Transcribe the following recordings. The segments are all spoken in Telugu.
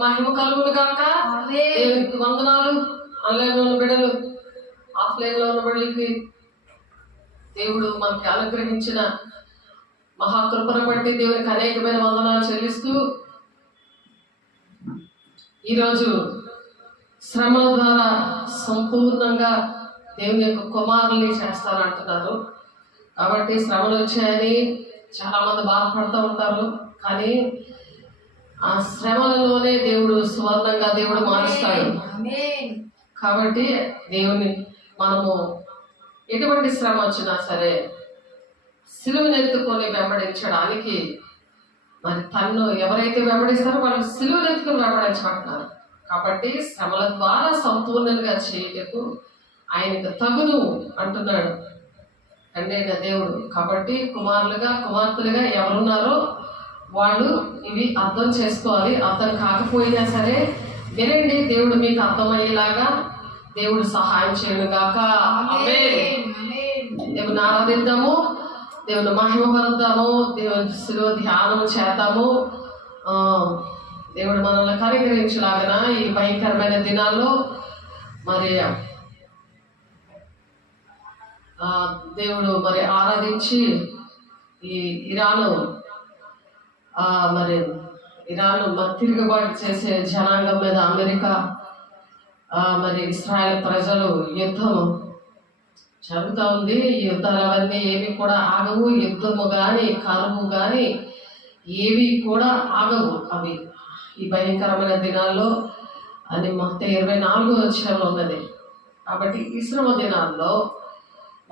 మహిమ కలుగును గాక. దేవునికి వందనాలు. ఆన్లైన్ లో ఉన్న బిడ్డలు, ఆఫ్లైన్ లో ఉన్న బిడ్డలకి దేవుడు మనకి అనుగ్రహించిన మహాకృపను బట్టి దేవునికి అనేకమైన వందనాలు చెల్లిస్తూ, ఈరోజు శ్రమల ద్వారా సంపూర్ణంగా దేవుని యొక్క కుమారుల్ని చేస్తానంటున్నారు. కాబట్టి శ్రమలు వచ్చాయని చాలా మంది బాధపడుతూ ఉంటారు. కానీ ఆ శ్రమలలోనే దేవుడు సువర్ణంగా దేవుడు మారుస్తాడు. కాబట్టి దేవుని మనము ఎటువంటి శ్రమ వచ్చినా సరే సిలువను ఎత్తుకొని వెంబడించడానికి, మరి తన్ను ఎవరైతే వెంబడిస్తారో వాళ్ళు సిలువను ఎత్తుకొని వెంబడించబడుతున్నారు. కాబట్టి శ్రమల ద్వారా సంపూర్ణంగా చేయటకు ఆయనకు తగును అంటున్నాడు తండ్రి అయిన దేవుడు. కాబట్టి కుమారులుగా కుమార్తెలుగా ఎవరున్నారో వాళ్ళు ఇవి అర్థం చేసుకోవాలి. అర్థం కాకపోయినా సరే వినండి, దేవుడు మీకు అర్థమయ్యేలాగా దేవుడు సహాయం చేయను గాక. దేవుని ఆరాధిద్దాము, దేవుని మహిమపరుద్దాము, దేవుని శిలువ ధ్యానం చేద్దాము. దేవుడు మనల్ని కనికరించలాగన ఈ భయంకరమైన దినాల్లో మరి దేవుడు మరి ఆరాధించి ఈ ఇరాను మరి తిరుగుబాటు చేసే జనాంగం మీద అమెరికా మరి ఇస్రాయల్ ప్రజలు యుద్ధం జరుగుతూ ఉంది. ఈ యుద్ధాలు అవన్నీ ఏవి కూడా ఆగవు. యుద్ధము కానీ కరువు కానీ ఏవి కూడా ఆగవు. అవి ఈ భయంకరమైన దినాల్లో అని మొత్తం 24వ అధ్యాయంలో ఉన్నది. కాబట్టి ఈ శ్రమ దినాల్లో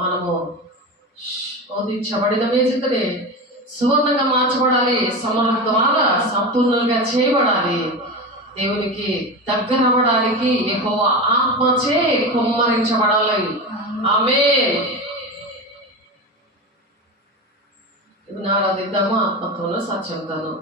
మనము శోధించబడిన వేదికనే సువర్ణంగా మార్చబడాలి. శ్రమల ద్వారా సంపూర్ణంగా చేయబడాలి. దేవునికి దగ్గర అవ్వడానికి యెహోవా ఆత్మచే కుమ్మరించబడాలి. ఆమేన్. ఆరాధిద్దాము ఆత్మతోనూ సత్యంతోనూ.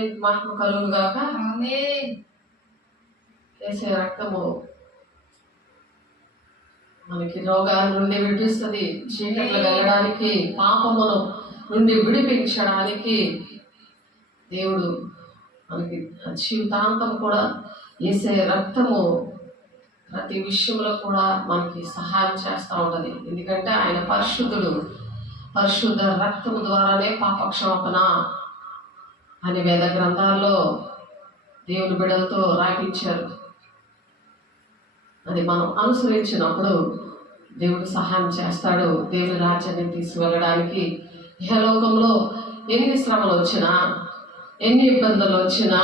దేవునికి మహిమ కలుగును గాక. యేసయ్య రక్తము మనకి రోగాల నుండి విడిపిస్తుంది, చీకట్లు వెళ్ళడానికి, పాపమును నుండి విడిపించడానికి దేవుడు మనకి జీవితాంతం కూడా యేసయ్య రక్తము ప్రతి విషయంలో కూడా మనకి సహాయం చేస్తూ ఉంటుంది. ఎందుకంటే ఆయన పరిశుద్ధుడు. పరిశుద్ధ రక్తము ద్వారానే పాపక్షమాపణ అని వేద గ్రంథాల్లో దేవుని బిడ్డలతో రాయించారు. అది మనం అనుసరించినప్పుడు దేవుడు సహాయం చేస్తాడు దేవుని రాజ్యాన్ని తీసుకువెళ్ళడానికి. ఇహలోకంలో ఎన్ని శ్రమలు వచ్చినా, ఎన్ని ఇబ్బందులు వచ్చినా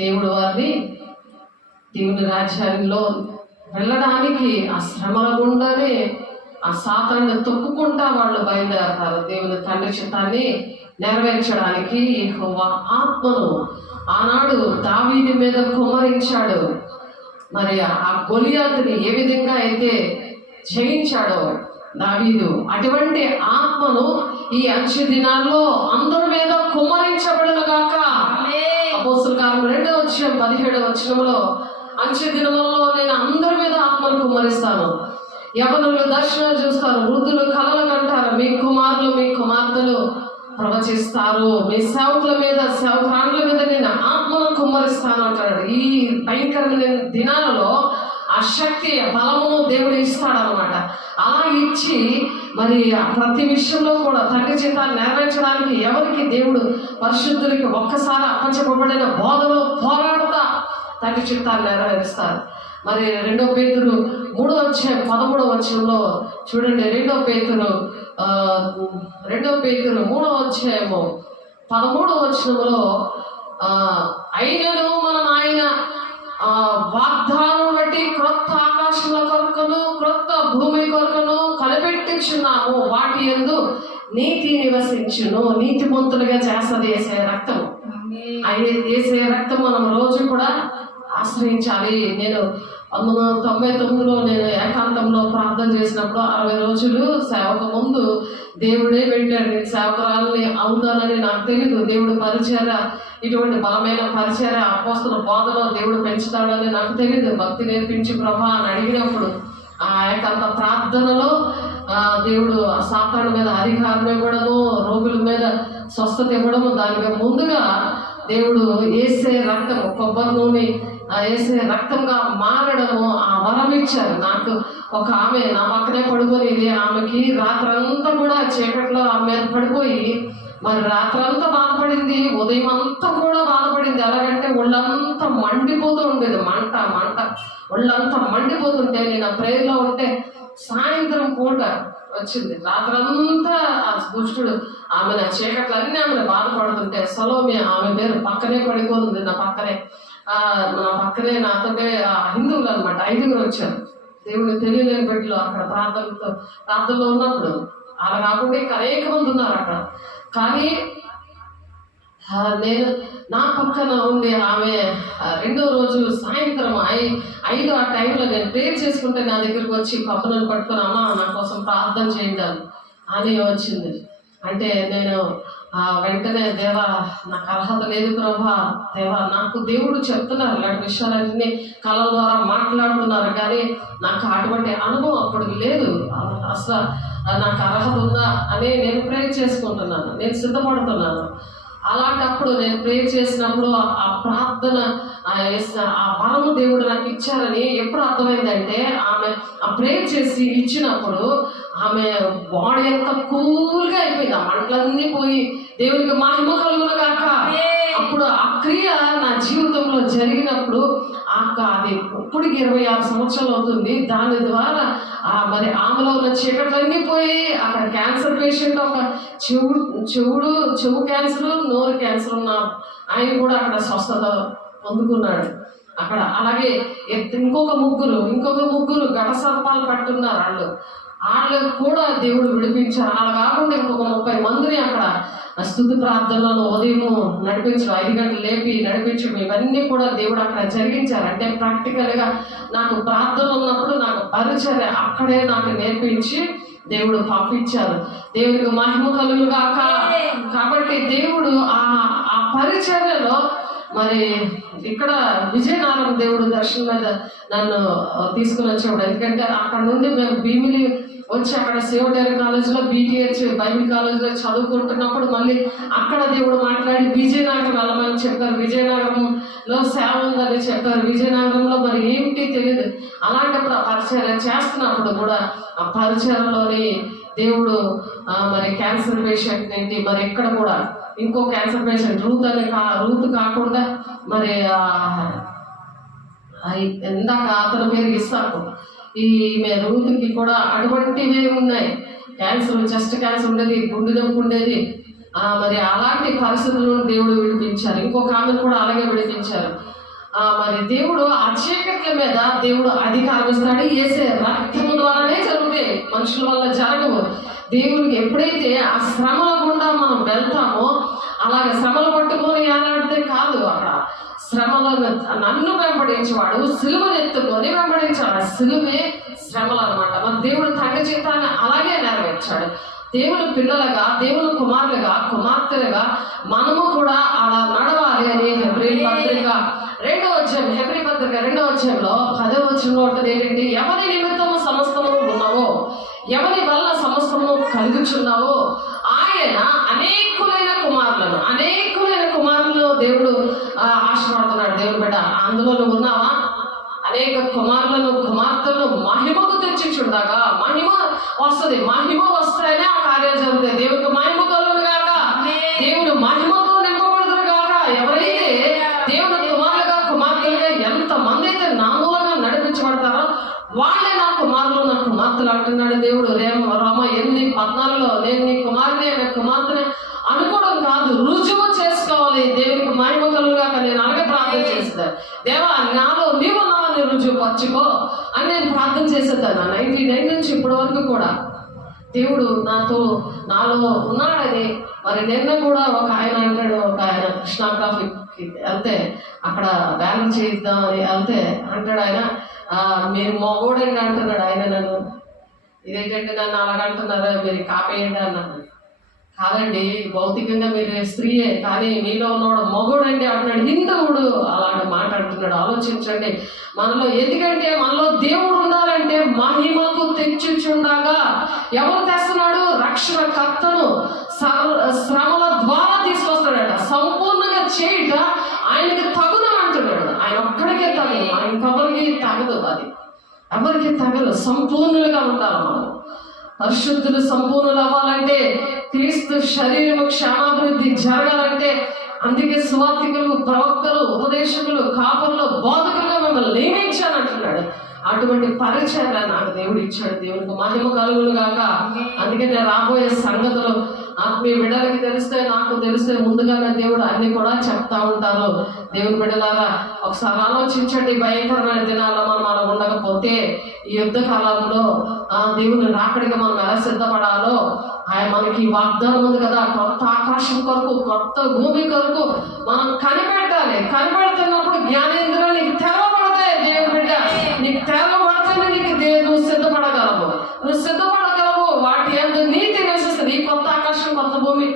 దేవుడు వారిని దేవుని రాజ్యంలో వెళ్ళడానికి ఆ శ్రమల గుండానే ఆ సాతాన్ని తొక్కుకుంటా వాళ్ళు బయలుదేరతారు. దేవుని తండ్రి చిత్తాన్ని నెరవేర్చడానికి యెహోవా ఆత్మను ఆనాడు దావీదు మీద కుమ్మరించాడు. మరి ఆ గొలియాతుని ఏ విధంగా అయితే జయించాడో దావీదు, అటువంటి ఆత్మను ఈ అంచె దినాల్లో అందరి మీద కుమ్మరించబడును గాక. అపోస్తలుల కార్యం 2:17 అంచె దినములలో నేను అందరి మీద ఆత్మను కుమ్మరిస్తాను. యవనులు దర్శనాలు చూస్తారు, వృద్ధులు కలలు కంటారు, మీ కుమారులు మీ కుమార్తెలు ప్రవచిస్తారు, మీ సేవకుల మీద సేవకురాండ్ల మీద నేను ఆత్మను కుమ్మరిస్తాను అంటాడు. ఈ భయంకరమైన దినాలలో ఆ శక్తి బలమును దేవుడు ఇస్తాడనమాట. అలా ఇచ్చి మరి ప్రతి విషయంలో కూడా తండ్రి చిత్తాన్ని నెరవేర్చడానికి ఎవరికి దేవుడు పరిశుద్ధులకి ఒక్కసారి అప్పచెప్పబడిన బోధలో పోరాడుతా తండ్రి చిత్తాన్ని నెరవేరుస్తారు. మరి 2 పేతురు 3:13 చూడండి. 2 పేతురు 3:13 అయినను మన నాయన వాగ్దానం బట్టి క్రొత్త ఆకాశముల కొరకును క్రొత్త భూమి కొరకును కనిపెట్టించున్నాము, వాటి యందు నీతి నివసించును. నీతిమంతులుగా చేస్తుంది యేసయ్య రక్తము. యేసయ్య రక్తం మనం రోజు కూడా ఆశ్రయించాలి. నేను 1999లో నేను ఏకాంతంలో ప్రార్థన చేసినప్పుడు 60 రోజులు సేవకు ముందు దేవుడే పెట్టాడు. నేను సేవకురాలని అవుతానని నాకు తెలియదు. దేవుడు పరిచర్య, ఇటువంటి బలమైన పరిచర్య అపోస్తల బోధలో దేవుడు పెంచుతాడని నాకు తెలియదు. భక్తి నేర్పించి ప్రభా అని అడిగినప్పుడు ఆ ఏకాంత ప్రార్థనలో దేవుడు సాతాను మీద అధికారం ఇవ్వడము, రోగుల మీద స్వస్థత ఇవ్వడము, దానికి ముందుగా దేవుడు యేసయ్య రక్తము, కొబ్బరి నూనె యేసయ్య రక్తంగా మారడము ఆ వరం ఇచ్చారు. నాకు ఒక ఆమె నా పక్కనే పడుకొని, ఆమెకి రాత్రంతా కూడా చీకట్లో ఆమె మీద పడిపోయి మరి రాత్రంతా బాధపడింది, ఉదయం అంతా కూడా బాధపడింది. ఎలాగంటే ఒళ్ళంతా మండిపోతూ ఉండేది, మంట ఒళ్ళంతా మండిపోతుంటే నేను ఆ ప్రేయర్లో ఉంటే సాయంత్రం పూట వచ్చింది. రాత్రంతా ఆ దుష్టుడు ఆమె నా చీకట్లన్నీ ఆమెను బాధపడుతుంటే సలోమి ఆమె పేరు పక్కనే పడిపోతుంది. నా పక్కనే నాతోటే హిందువులు అనమాట 5 వచ్చారు. దేవుడు తెలియలేని బిడ్డలు అక్కడ ప్రార్థనలో ఉన్నప్పుడు. అలా కాకుండా ఇంకా అనేక మంది ఉన్నారు అక్కడ. కానీ నేను నా పక్కన ఉండి ఆమె 2వ రోజు సాయంత్రం 5 ఆ టైంలో నేను ప్రేయర్ చేసుకుంటే నా దగ్గరికి వచ్చి కప్పులను పట్టుకొని అమ్మ నా కోసం ప్రార్థన చేయండి అని వచ్చింది. అంటే నేను వెంటనే దేవా నాకు అర్హత లేదు ప్రభా, దేవా నాకు దేవుడు చెప్తున్నారు ఇలాంటి విషయాలన్నీ కళల ద్వారా మాట్లాడుతున్నారు, కానీ నాకు అటువంటి అనుభవం అప్పుడు లేదు. అసలు నాకు అర్హత ఉందా అని నేను ప్రేయర్ చేసుకుంటున్నాను, నేను సిద్ధపడుతున్నాను. అలాంటప్పుడు నేను ప్రేయర్ చేసినప్పుడు ఆ ప్రార్థన ఆ వరము దేవుడు నాకు ఇచ్చారని ఎప్పుడు అర్థమైందంటే ఆమె ఆ ప్రేయర్ చేసి ఇచ్చినప్పుడు ఆమె బాడీ అంతా కూల్గా అయిపోయింది, ఆ మంటలన్నీ పోయి దేవునికి మహిమ కలుగును గాక. అప్పుడు ఆ క్రియ నా జీవితంలో జరిగినప్పుడు అది ఇప్పటికి 26 సంవత్సరాలు అవుతుంది. దాని ద్వారా మరి ఆమెలో ఉన్న చీకట్లన్నీ పోయి అక్కడ క్యాన్సర్ పేషెంట్, ఒక చెవు క్యాన్సర్, నోరు క్యాన్సర్ ఉన్న ఆయన కూడా అక్కడ స్వస్థత పొందుకున్నాడు అక్కడ. అలాగే ఇంకొక ముగ్గురు ఘట సర్పాలు పట్టున్నారు, వాళ్ళకు కూడా దేవుడు విడిపించారు. అలా కాకుండా ఇంకొక 30 మందిని అక్కడ స్తుతి ప్రార్థనలను ఉదయం నడిపించడం, 5 గంటలు లేపి నడిపించడం, ఇవన్నీ కూడా దేవుడు అక్కడ జరిగించారు. అంటే ప్రాక్టికల్గా నాకు ప్రార్థన ఉన్నప్పుడు నాకు పరిచర్య అక్కడే నాకు నేర్పించి దేవుడు పంపించారు. దేవుడికి మహిమ కలుగును గాక. కాబట్టి దేవుడు ఆ పరిచర్యలో మరి ఇక్కడ విజయనగరం దేవుడు దర్శనం మీద నన్ను తీసుకుని వచ్చినప్పుడు, ఎందుకంటే అక్కడ నుండి మేము భీమిలి వచ్చి అక్కడ సియోటేరి కాలేజ్లో BTH బైబిల్ కాలేజ్లో చదువుకుంటున్నప్పుడు మళ్ళీ అక్కడ దేవుడు మాట్లాడి విజయనగరం వెళ్ళమని చెప్పారు. విజయనగరంలో సేవ ఉందని చెప్పారు. విజయనగరంలో మరి ఏమిటి తెలియదు. అలాంటప్పుడు ఆ పరిచర్య చేస్తున్నప్పుడు కూడా ఆ పరిచర్యలోని దేవుడు మరి క్యాన్సర్ పేషెంట్ ఏంటి మరి ఎక్కడ కూడా ఇంకో క్యాన్సర్ పేషెంట్ రూత్ కాకుండా మరి ఇందాక అతని పేరు ఇస్సాకు, ఈమె రూత్కి కూడా అటువంటివే ఉన్నాయి. క్యాన్సర్, చెస్ట్ క్యాన్సర్ ఉండేది, గుండె నొప్పి ఉండేది. మరి అలాంటి పరిస్థితులను దేవుడు విడిపించారు. ఇంకొక ఆమెను కూడా అలాగే విడిపించారు. మరి దేవుడు ఆ చీకట్ల మీద దేవుడు అధికారం ఇస్తాడు. వేసే రక్తము ద్వారానే జరుగుతాయి, మనుషుల వల్ల జరగవు. దేవుడికి ఎప్పుడైతే ఆ శ్రమల గుండా మనం వెళ్తామో, అలాగే శ్రమలు పట్టుకొని ఏలాడితే కాదు, అక్కడ శ్రమలను నన్ను వెంబడించేవాడు సిలువను ఎత్తుకొని వెంబడించాడు. ఆ సిలువే శ్రమలు అనమాట. మన దేవుడు తండ్రి చిత్తాన్ని అలాగే నెరవేర్చాడు. దేవుని పిల్లలుగా, దేవుని కుమారులుగా, కుమార్తెలుగా మనము కూడా అలా నడవాలి అని హెబ్రీ పత్రిక 2వ అధ్యాయం, హెబ్రీ పత్రిక 2వ అధ్యాయంలో 10వ వచనంలో ఉంటుంది ఏంటంటే, ఎవరి నిమిత్తము సమస్తము ఉన్నావో, ఎవరి వల్ల సమస్తము కలుగుచున్నావో ఆయన అనేకులైన కుమారులను దేవుడు ఆశీర్వాడుతున్నాడు. దేవుడు బిడ్డ, అందులో నువ్వు ఉన్నావా? అనేక కుమారులను కుమార్తెలను మహిమకు తెచ్చుచుండగా, మహిమ వస్తుంది. మహిమ వస్తేనే ఆ కార్యాలు జరుగుతాయి. దేవుడికి మహిమ కలుగును గాక, దేవుడు మహిమతో నింపబడుతురు గాక. ఎవరైతే దేవుని కుమారులుగా కుమార్తెలుగా ఎంతమంది అయితే నా మూలంగా నడిపించబడతారో వాళ్ళే నా కుమారులు, నా కుమార్తెలు అంటున్నాడు దేవుడు. రోమ 8:14 నేను నీ కుమారుని, నా కుమార్తెని అనుకోవడం కాదు, రుజువు చేసుకోవాలి. దేవునికి మహిమ కలుగుగా నేను అలాగే ప్రార్థన చేస్తాను. దేవా, నాలో నీవు నాని రుజువు పచ్చుకో అని నేను ప్రార్థన చేసేదాన్ని 99 నుంచి ఇప్పటి వరకు కూడా. దేవుడు నాలో ఉన్నాడని. మరి నిన్న కూడా ఒక ఆయన అంటాడు, ఒక ఆయన కృష్ణాగ్రాఫీకి వెళ్తే అక్కడ బ్యానర్ చేయిద్దాం అని వెళ్తే అంటాడు ఆయన, మీరు మగోడండి అంటున్నాడు ఆయన. నన్ను ఇదేంటంటే నన్ను అలాగంటున్నారు, మీరు కాపేయండి అన్నాడు. కాదండి, భౌతికంగా మీరు స్త్రీయే, కానీ మీలో ఉన్నవాడు మగోడండి అంటున్నాడు. హిందువుడు అలాంటి మాట అంటున్నాడు. ఆలోచించండి మనలో. ఎందుకంటే మనలో దేవుడు ఉండాలంటే మహిమకు తెచ్చుచుండగా ఎవరు తెస్తున్నాడు? రక్షణ కర్తను శ్రమల ద్వారా తీసుకొస్తాడట. సంపూర్ణంగా చేయట ఆయనకి తగును అంటున్నాడు. ఆయన ఒక్కడికే తగదు, ఇంకెవరికి తగదు. అది ఎవరికి తగదు. సంపూర్ణులుగా ఉండాలి మనం. పరిశుద్ధులు సంపూర్ణులు అవ్వాలంటే, క్రీస్తు శరీరము క్షేమాభివృద్ధి జరగాలంటే, అందుకే సువార్థికులు, ప్రవక్తలు, ఉపదేశకులు, కాపర్లు, బోధకులుగా మిమ్మల్ని నియమించానంటున్నాడు. అటువంటి పరిచర్య నాకు దేవుడు ఇచ్చాడు. దేవునికి మహిమ కలుగును గాక. అందుకే నేను రాబోయే సంగతులు ఆత్మీయ బిడ్డలకి తెలిస్తే, నాకు తెలిస్తే ముందుగానే దేవుడు అన్ని కూడా చెప్తా ఉంటారు. దేవుని బిడ్డలారా, ఒకసారి ఆలోచించండి. భయంకరమైన దినాల్లో మనం అలా ఉండకపోతే ఈ యుద్ధ కాలంలో దేవుని రాకడిగా మనం ఎలా సిద్ధపడాలో ఆయన మనకి వాగ్దానం ఉంది కదా. కొత్త ఆకాశం కొరకు, కొత్త భూమి కొరకు మనం కనిపెట్టాలి. కనిపెడుతున్నప్పుడు జ్ఞానేంద్రులు నీకు తెరవబడతాయి. దేవుని బిడ్డ, నీకు తెరవబడితేనే నువ్వు సిద్ధపడగలవు. వాటి అందు నీతి నివసిస్తుంది. ఈ కొత్త ఆకాశం, కొత్త భూమి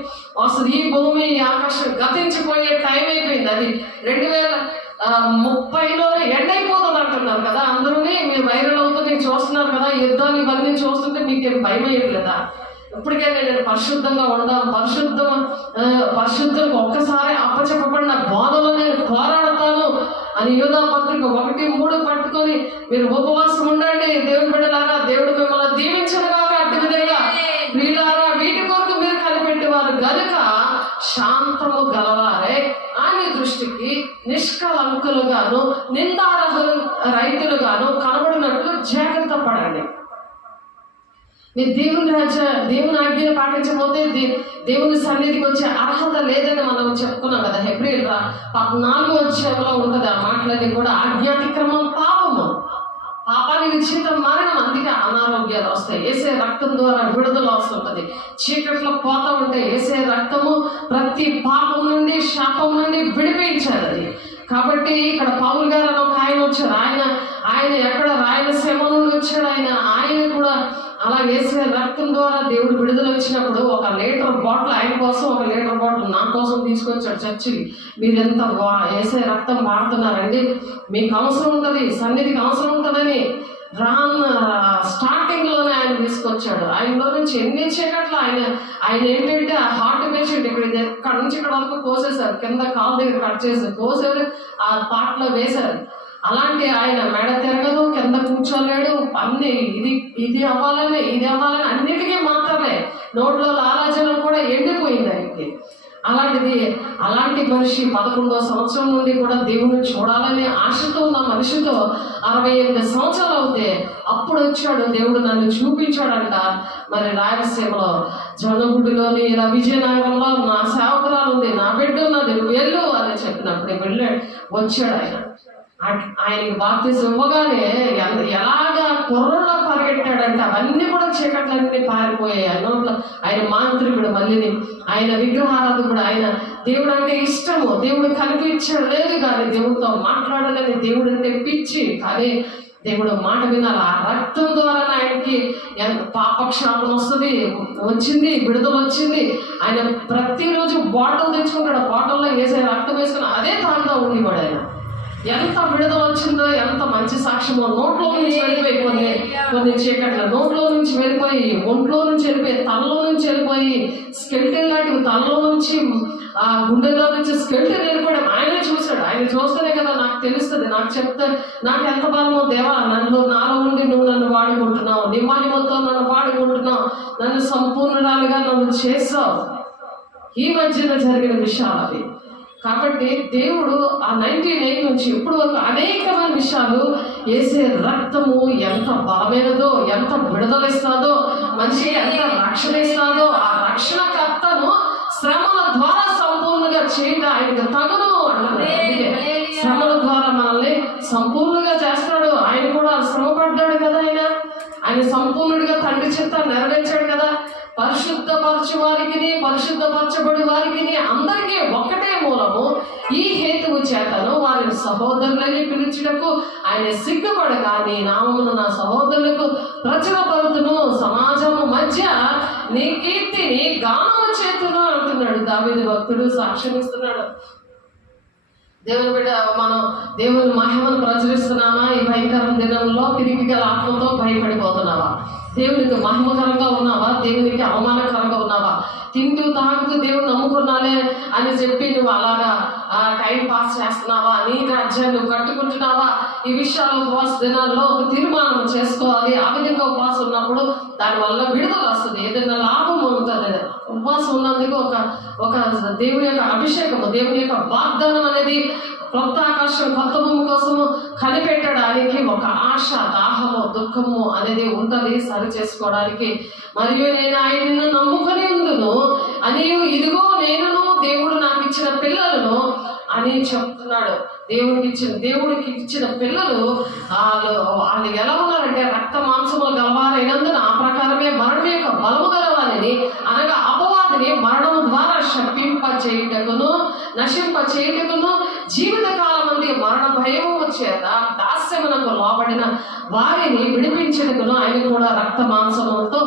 వస్తుంది. ఈ భూమి, ఈ ఆకాశం గతించిపోయే టైం అయిపోయింది. అది 2030లో ఎండ్ అయిపోతుంది అంటున్నారు కదా. అందరూనే మీరు వైరల్ అవుతుంది చూస్తున్నారు కదా. యుద్ధాలు ఇవన్నీ చూస్తుంటే మీకేం భయం అయ్యట్లేదా? ఇప్పటికైనా నేను పరిశుద్ధంగా ఉండాలి, పరిశుద్ధులకు ఒక్కసారి అప్పచెప్పబడిన బోధలో నేను పోరాడతాను అని యూదా పత్రిక 1:3 పట్టుకొని మీరు ఉపవాసం ఉండండి. దేవుని బిడ్డలారా, దేవుడు మిమ్మల్ని దీవించనుగాక. అట్టి విధంగా ప్రియులారా, వీటి కొరకు మీరు కనిపెట్టేవారు గనుక శాంతము గలవారే ఆయన దృష్టికి నిష్కలంకులుగాను, నిందార్హ రైతులుగాను కనబడినట్లు జాగ్రత్త పడండి. మీరు దేవుని ఆజ్ఞను పాటించకపోతే దేవుని సన్నిధికి వచ్చే అర్హత లేదని మనం చెప్పుకున్నాం కదా. హెబ్రీయుల 14వ అధ్యాయంలో ఉంటుంది ఆ మాటలన్నీ కూడా. ఆజ్ఞాతిక్రమం పాపము, పాపానికి ఉచిత మరణం. అందుకే అనారోగ్యాలు వస్తాయి. యేసే రక్తం ద్వారా విడుదల వస్తుంటది. చీకట్లో పోతా ఉంటే యేసే రక్తము ప్రతి పాపం నుండి, శాపం నుండి విడిపించారు. అది కాబట్టి ఇక్కడ పౌలు గారు అని ఒక ఆయన వచ్చారు. ఆయన ఎక్కడ రాయలసీమ నుండి వచ్చాడు. ఆయన కూడా అలా వేసే రక్తం ద్వారా దేవుడు విడుదల వచ్చినప్పుడు 1 లీటర్ బాటిల్ ఆయన కోసం, 1 లీటర్ బాటిల్ నా కోసం తీసుకొచ్చాడు చర్చికి. మీరు ఎంత వేసే రక్తం వాడుతున్నారండి, మీకు అవసరం ఉంటుంది, సన్నిధికి అవసరం ఉంటుందని స్టార్టింగ్ లోనే ఆయన తీసుకొచ్చాడు. ఆయనలో నుంచి ఎన్ని చీకట్లు ఆయన ఏంటంటే ఆ హార్ట్ పేషెంట్ ఇక్కడ నుంచి ఇక్కడ వరకు కోసేశారు, కింద కాలు దగ్గర కట్ చేసి కోసారు, ఆ పాటలో వేశారు. అలాంటి ఆయన మెడ తిరగదు, కింద కూర్చోలేడు, అన్ని ఇది అవ్వాలని అన్నిటికీ మాత్రమే, నోట్లో లాలాజలం కూడా ఎండిపోయింది ఆయనకి. అలాంటి మనిషి 11వ సంవత్సరం నుండి కూడా దేవుని చూడాలనే ఆశతో ఉన్న మనిషితో 68 సంవత్సరాలు అవుతే అప్పుడు వచ్చాడు దేవుడు, నన్ను చూపించాడంట. మరి రాయలసీమలో జొన్నగుడ్డులోని విజయనగరంలో నా సేవకురాలు ఉంది, నా బిడ్డ ఉన్నది, నువ్వు వెళ్ళు అని చెప్పినప్పుడు వచ్చాడు ఆయనకి బాప్తిజం ఇవ్వగానే ఎలాగా కుర్రలో పరిగెట్టాడంటే అవన్నీ కూడా చీకట్లన్నీ పారిపోయాయి నోట్లో. ఆయన మాంత్రికుడు, మళ్ళీ ఆయన విగ్రహారాధకుడు, ఆయన దేవుడు అంటే ఇష్టము, దేవుడు కనిపించలేదు కానీ దేవుడితో మాట్లాడాలని దేవుడు అంటే పిచ్చి. కానీ దేవుడు మాట వినాలి. ఆ రక్తం ద్వారా ఆయనకి పాపక్షాపం వచ్చింది, విడుదల వచ్చింది. ఆయన ప్రతిరోజు బాటిల్ తెచ్చుకుంటాడు, బాటిల్లో వేసే రక్తం వేసుకుని అదే తాగుతా ఉండేవాడు. ఆయన ఎంత విడుదల వచ్చిందో, ఎంత మంచి సాక్ష్యమో. నోట్లో నుంచి వెళ్ళిపోయి కొన్ని చీకట్ల నోట్లో నుంచి వెళ్ళిపోయి, ఒంట్లో నుంచి వెళ్ళిపోయి, తలలో నుంచి వెళ్ళిపోయి, స్కెల్టన్ లాంటివి తలలో నుంచి, ఆ గుండెలో నుంచి స్కెల్టన్ వెళ్ళిపోవడం ఆయనే చూశాడు. ఆయన చూస్తేనే కదా నాకు తెలుస్తుంది, నాకు చెప్తే నాకు ఎంత బలమో. దేవా, నాలో ఉండి నువ్వు నన్ను వాడుకుంటున్నావు, నీ మహిమతో నన్ను వాడుకుంటున్నావు, నన్ను సంపూర్ణురాలుగా నన్ను చేసావు. ఈ మధ్యన జరిగిన విషయాలు అవి. కాబట్టి దేవుడు ఆ 99 నుంచి ఇప్పుడు వరకు అనేకమైన విషయాలు వేసే రక్తము ఎంత బలమైనదో, ఎంత విడుదలిస్తాదో, మనిషికి ఎంత రక్షణ ఇస్తాదో, ఆ రక్షణకర్తను శ్రమల ద్వారా సంపూర్ణంగా చేయడం ఆయనకు తగును అంటున్నాడు. శ్రమల ద్వారా మనల్ని సంపూర్ణంగా చేస్తాడు. ఆయన కూడా శ్రమపడ్డాడు కదా, ఆయన సంపూర్ణుడిగా తండ్రి చిత్తాన్ని నెరవేర్చాడు కదా. పరిశుద్ధపరచు వారికి, పరిశుద్ధపరచబడి వారికి అందరికీ ఒక్కటే మూలము. ఈ హేతువు చేతను వారిని సహోదరులని పిలుచుటకు ఆయన సిగ్గుపడక నీ నామమును నా సహోదరులకు ప్రచురపరుతును, సమాజము మధ్య నీ కీర్తిని గానము చేతును అంటున్నాడు దావీదు భక్తుడు, సాక్ష్యమిస్తున్నాడు. దేవుని బిడ్డ, మనం దేవుని మహిమను ప్రచురిస్తున్నామా? ఈ భయంకర దినంలో తిరిగి గల ఆత్మతో భయపడిపోతున్నావా? దేవునికి మహిమకరంగా ఉన్నావా? దేవునికి అవమానకరంగా ఉన్నావా? తింటూ తాగుతూ దేవుడు నమ్ముకున్నాలే అని చెప్పి నువ్వు అలాగా టైం పాస్ చేస్తున్నావా? నీ రాజ్యాన్ని కట్టుకుంటున్నావా? ఈ విషయాలు ఉపవాస దినాల్లో ఒక తీర్మానం చేసుకోవాలి. ఆ విధంగా ఉపవాసం ఉన్నప్పుడు దానివల్ల విడుదల వస్తుంది, ఏదైనా లాభం ఉంటుంది. ఉపవాసం ఉన్నందుకు ఒక దేవుని యొక్క అభిషేకము, దేవుని యొక్క వాగ్దానం అనేది కొత్త ఆకాశం, కొత్త భూమి కోసము కనిపెట్టడానికి ఒక ఆశ, దాహము, దుఃఖము అనేది ఉంటుంది సరి చేసుకోవడానికి. మరియు నేను ఆయనను నమ్ముకొని ఉందును అని, ఇదిగో నేనును దేవుడు నాకు ఇచ్చిన పిల్లలను అని చెప్తున్నాడు. దేవుడికి ఇచ్చిన పిల్లలు వాళ్ళు ఎలా ఉన్నారంటే రక్త మాంసములు గలవారైనందున ఆ ప్రకారమే మరణం యొక్క బలము గలవారిని, అనగా అపవాదిని మరణం ద్వారా శపింపచేయుటకును నశింపచేయుటకును జీవితకాలం మంది మరణ భయము చేత దాస్యమునకు లోబడిన వారిని విడిపించుటకును ఆయన కూడా రక్త మాంసములతో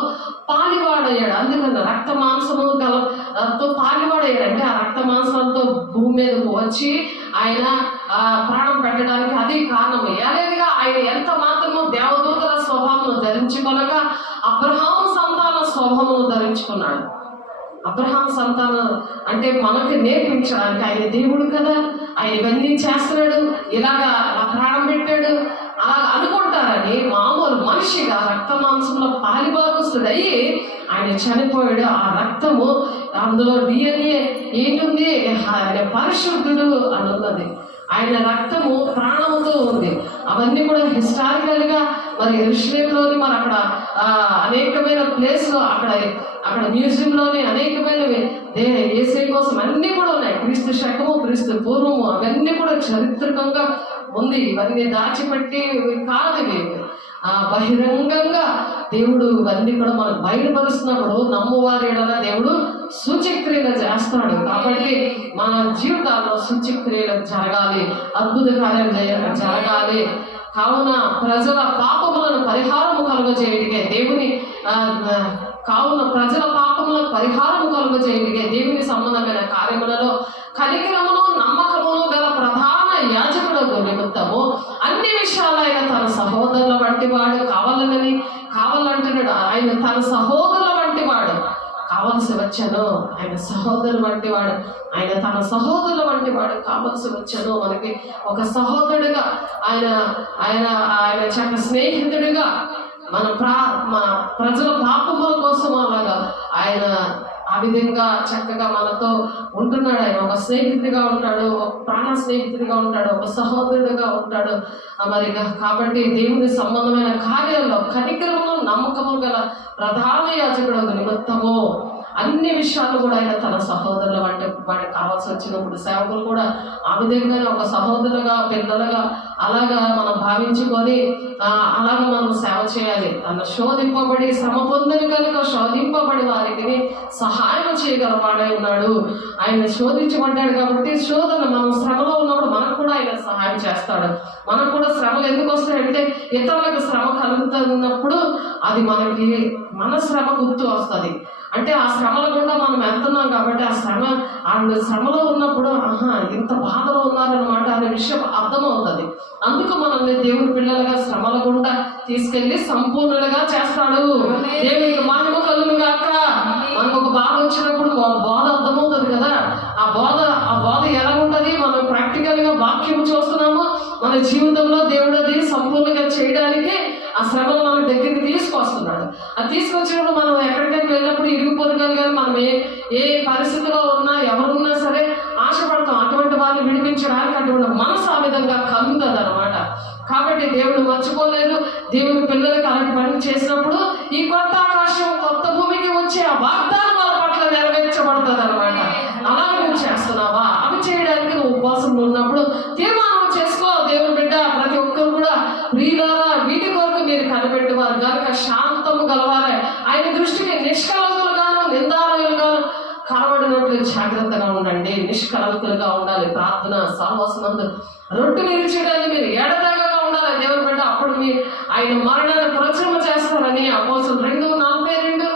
పాలివాడయ్యాడు. అందుకని రక్త మాంసముతో పాలివాడయ్యాడంటే ఆ రక్త మాంసంతో భూమి మీదకు వచ్చి ఆయన ప్రాణం పెట్టడానికి అది కారణం. ఏలేదుగా ఆయన ఎంత మాత్రమో దేవదూతల స్వభావమును ధరించుకొనక అబ్రహాము సంతాన స్వభావమును ధరించుకున్నాడు. అబ్రహాం సంతానం అంటే మనకి నేర్పించడానికి, ఆయన దేవుడు కదా, ఆయన ఇవన్నీ చేస్తున్నాడు, ఇలాగా ప్రాణం పెట్టాడు అలా అనుకుంటారని మామూలు మనిషిగా రక్త మాంసంలో పాలిభాగస్తుడు అయ్యి ఆయన చనిపోయాడు. ఆ రక్తము అందులో DNA ఏంటుంది, ఆయన పరిశుద్ధుడు అని ఉన్నది. ఆయన రక్తము ప్రాణంతో ఉంది. అవన్నీ కూడా హిస్టారికల్గా మరి యెరూషలేములోని మరి అక్కడ అనేకమైన ప్లేస్లో అక్కడ మ్యూజియంలోని అనేకమైనవి యేసే కోసం అన్నీ కూడా ఉన్నాయి. క్రీస్తు శకము, క్రీస్తు పూర్వము అవన్నీ కూడా చారిత్రకంగా ఉంది. ఇవన్నీ దాచిపెట్టి కాదు, ఇవి బహిరంగంగా దేవుడు ఇవన్నీ కూడా మనకు బయలుపరుస్తున్నప్పుడు నమ్మువారి దేవుడు సూచక్రియలు చేస్తాడు. కాబట్టి మన జీవితాల్లో సూచక్రియలు జరగాలి, అద్భుత కార్యాలు జరగాలి. కావున ప్రజల పాపములను పరిహారము కలుగజేయడిగే దేవుని కావున ప్రజల పాపములకు పరిహారము కలుగజేయడిగే దేవుని సంబంధమైన కార్యములలో కనికరమును నమ్మకమును గల ప్రధాన యాజకుడు నిమిత్తము అన్ని విషయాలైన తన సహోదరుల వంటి వాడు కావాలంటున్నాడు. ఆయన తన సహోదరుల వంటి వాడు కావలసి వచ్చాను. ఆయన సహోదరు వంటి వాడు, ఆయన తన సహోదరుల వంటి వాడు కావలసి వచ్చాను. మనకి ఒక సహోదరుడిగా ఆయన ఆయన ఆయన చక్క స్నేహితుడిగా మన ప్రజల పాపముల కోసం అలాగా ఆయన ఆ విధంగా చక్కగా మనతో ఉంటున్నాడు. ఆయన ఒక స్నేహితుడిగా ఉంటాడు, ఒక ప్రాణ స్నేహితుడిగా ఉంటాడు, ఒక సహోదరుడిగా ఉంటాడు. మరి కాబట్టి దేవుని సంబంధమైన కార్యాల్లో కనికరము నమ్మకము గల ప్రధాన యాజకుడు నిమిత్తము అన్ని విషయాలు కూడా ఆయన తన సహోదరుల వంటి వాడికి కావాల్సి వచ్చినప్పుడు సేవకులు కూడా ఆ విధంగానే ఒక సహోదరులుగా పిల్లలుగా అలాగా మనం భావించుకొని అలాగ మనం సేవ చేయాలి. తన శోధింపబడి శ్రమ పొందని కనుక శోధింపబడి వారికి సహాయం చేయగల వాడే ఉన్నాడు. ఆయన శోధించబడ్డాడు కాబట్టి శోధన మనం శ్రమలో ఉన్నప్పుడు మనకు కూడా ఆయన సహాయం చేస్తాడు. మనకు కూడా శ్రమలు ఎందుకు వస్తాయంటే ఇతరులకు శ్రమ కలుగుతున్నప్పుడు అది మనకి మన శ్రమ గుర్తు వస్తుంది. అంటే ఆ శ్రమల గుండా మనం వెళ్తున్నాం కాబట్టి ఆ శ్రమలో ఉన్నప్పుడు ఇంత బాధలో ఉన్నారనమాట అనే విషయం అర్థమవుతుంది. అందుకు మనల్ని దేవుని పిల్లలుగా శ్రమల గుండా తీసుకెళ్లి సంపూర్ణులుగా చేస్తాడు. దేవునికి మహిమ కలుగుగాక. మనకు ఒక బాధ వచ్చినప్పుడు బోధ అర్థమవుతుంది కదా. ఆ బోధ ఎలా ఉంటుంది? మనం ప్రాక్టికల్ గా వాక్యం చూస్తున్నాము. మన జీవితంలో దేవుడు అది సంపూర్ణంగా చేయడానికి ఆ శ్రమను మన దగ్గరికి తీసుకొస్తున్నాడు. అది తీసుకొచ్చినప్పుడు మనం ఎక్కడికైనా వెళ్ళినప్పుడు ఇరుగు పొరుగలు కానీ మనం ఏ పరిస్థితిలో ఉన్నా ఎవరున్నా సరే ఆశపడతాం అటువంటి వాళ్ళని విడిపించడానికి. అటువంటి మనసు ఆ విధంగా కలుగుతుంది అనమాట. కాబట్టి దేవుడు మర్చిపోలేరు. దేవుని పిల్లలకు అలాంటి పని చేసినప్పుడు ఈ కొత్త ఆకాశం కొత్త భూమికి వచ్చే ఆ వాగ్దానం వాళ్ళ పట్ల నెరవేర్చబడుతుంది అనమాట. అలాగే నువ్వు చేస్తున్నావా? అవి చేయడానికి నువ్వు ఉపవాసంలో ఉన్నప్పుడు తీర్మానం చేసుకో. దేవుని బిడ్డ ప్రతి ఒక్కరు కూడా ప్రియులారా వీటి కొరకు మీరు కనిపెట్టేవారు కనుక శాంతము గలవారే ఆయన దృష్టికి నిష్కలంకులుగాను నిందాలయులుగాను కనబడినట్లు జాగ్రత్తగా ఉండండి. నిష్కలంకులుగా ఉండాలి. ప్రార్థన సహవాసమందు రొట్టు విరిచేయడానికి మీరు ఎడతెగగా ఉండాలి దేవుని బిడ్డ. అప్పుడు మీరు ఆయన మరణాన్ని ప్రచురణ చేస్తారని అపోస్తలులు 2:42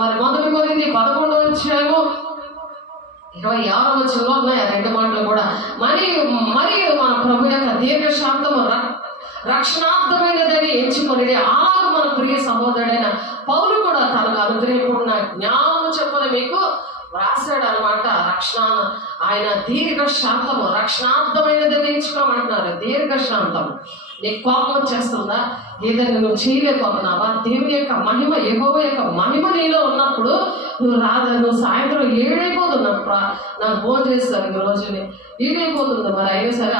మరి 1 కొరింథీ 11:26 ఉన్నాయి ఆ రెండు మాటలు కూడా. మరియు మన ప్రభు యొక్క దీర్ఘశాంతము రక్షణార్థమైనదని ఎంచుకొని అలాగ మన ప్రియ సహోదరుడైన పౌలు కూడా తనకు అనుగ్రహించిన జ్ఞానం చెప్పని మీకు రాశాడు అనమాట. ఆయన దీర్ఘశాంతము రక్షణార్థమైనదని ఎంచుకోమంటున్నారు. దీర్ఘశాంతము. నీకు కోపం వచ్చేస్తుందా? ఏదైనా నువ్వు చేయలేకపోతున్నావా? దేవుని యొక్క మహిమ యెహోవా యొక్క మహిమ నీలో ఉన్నప్పుడు నువ్వు సాయంత్రం 7 అయిపోతుంది. నాకు ఫోన్ చేస్తాను ఈ రోజుని 7 అయిపోతుంది. మరి అయినా సరే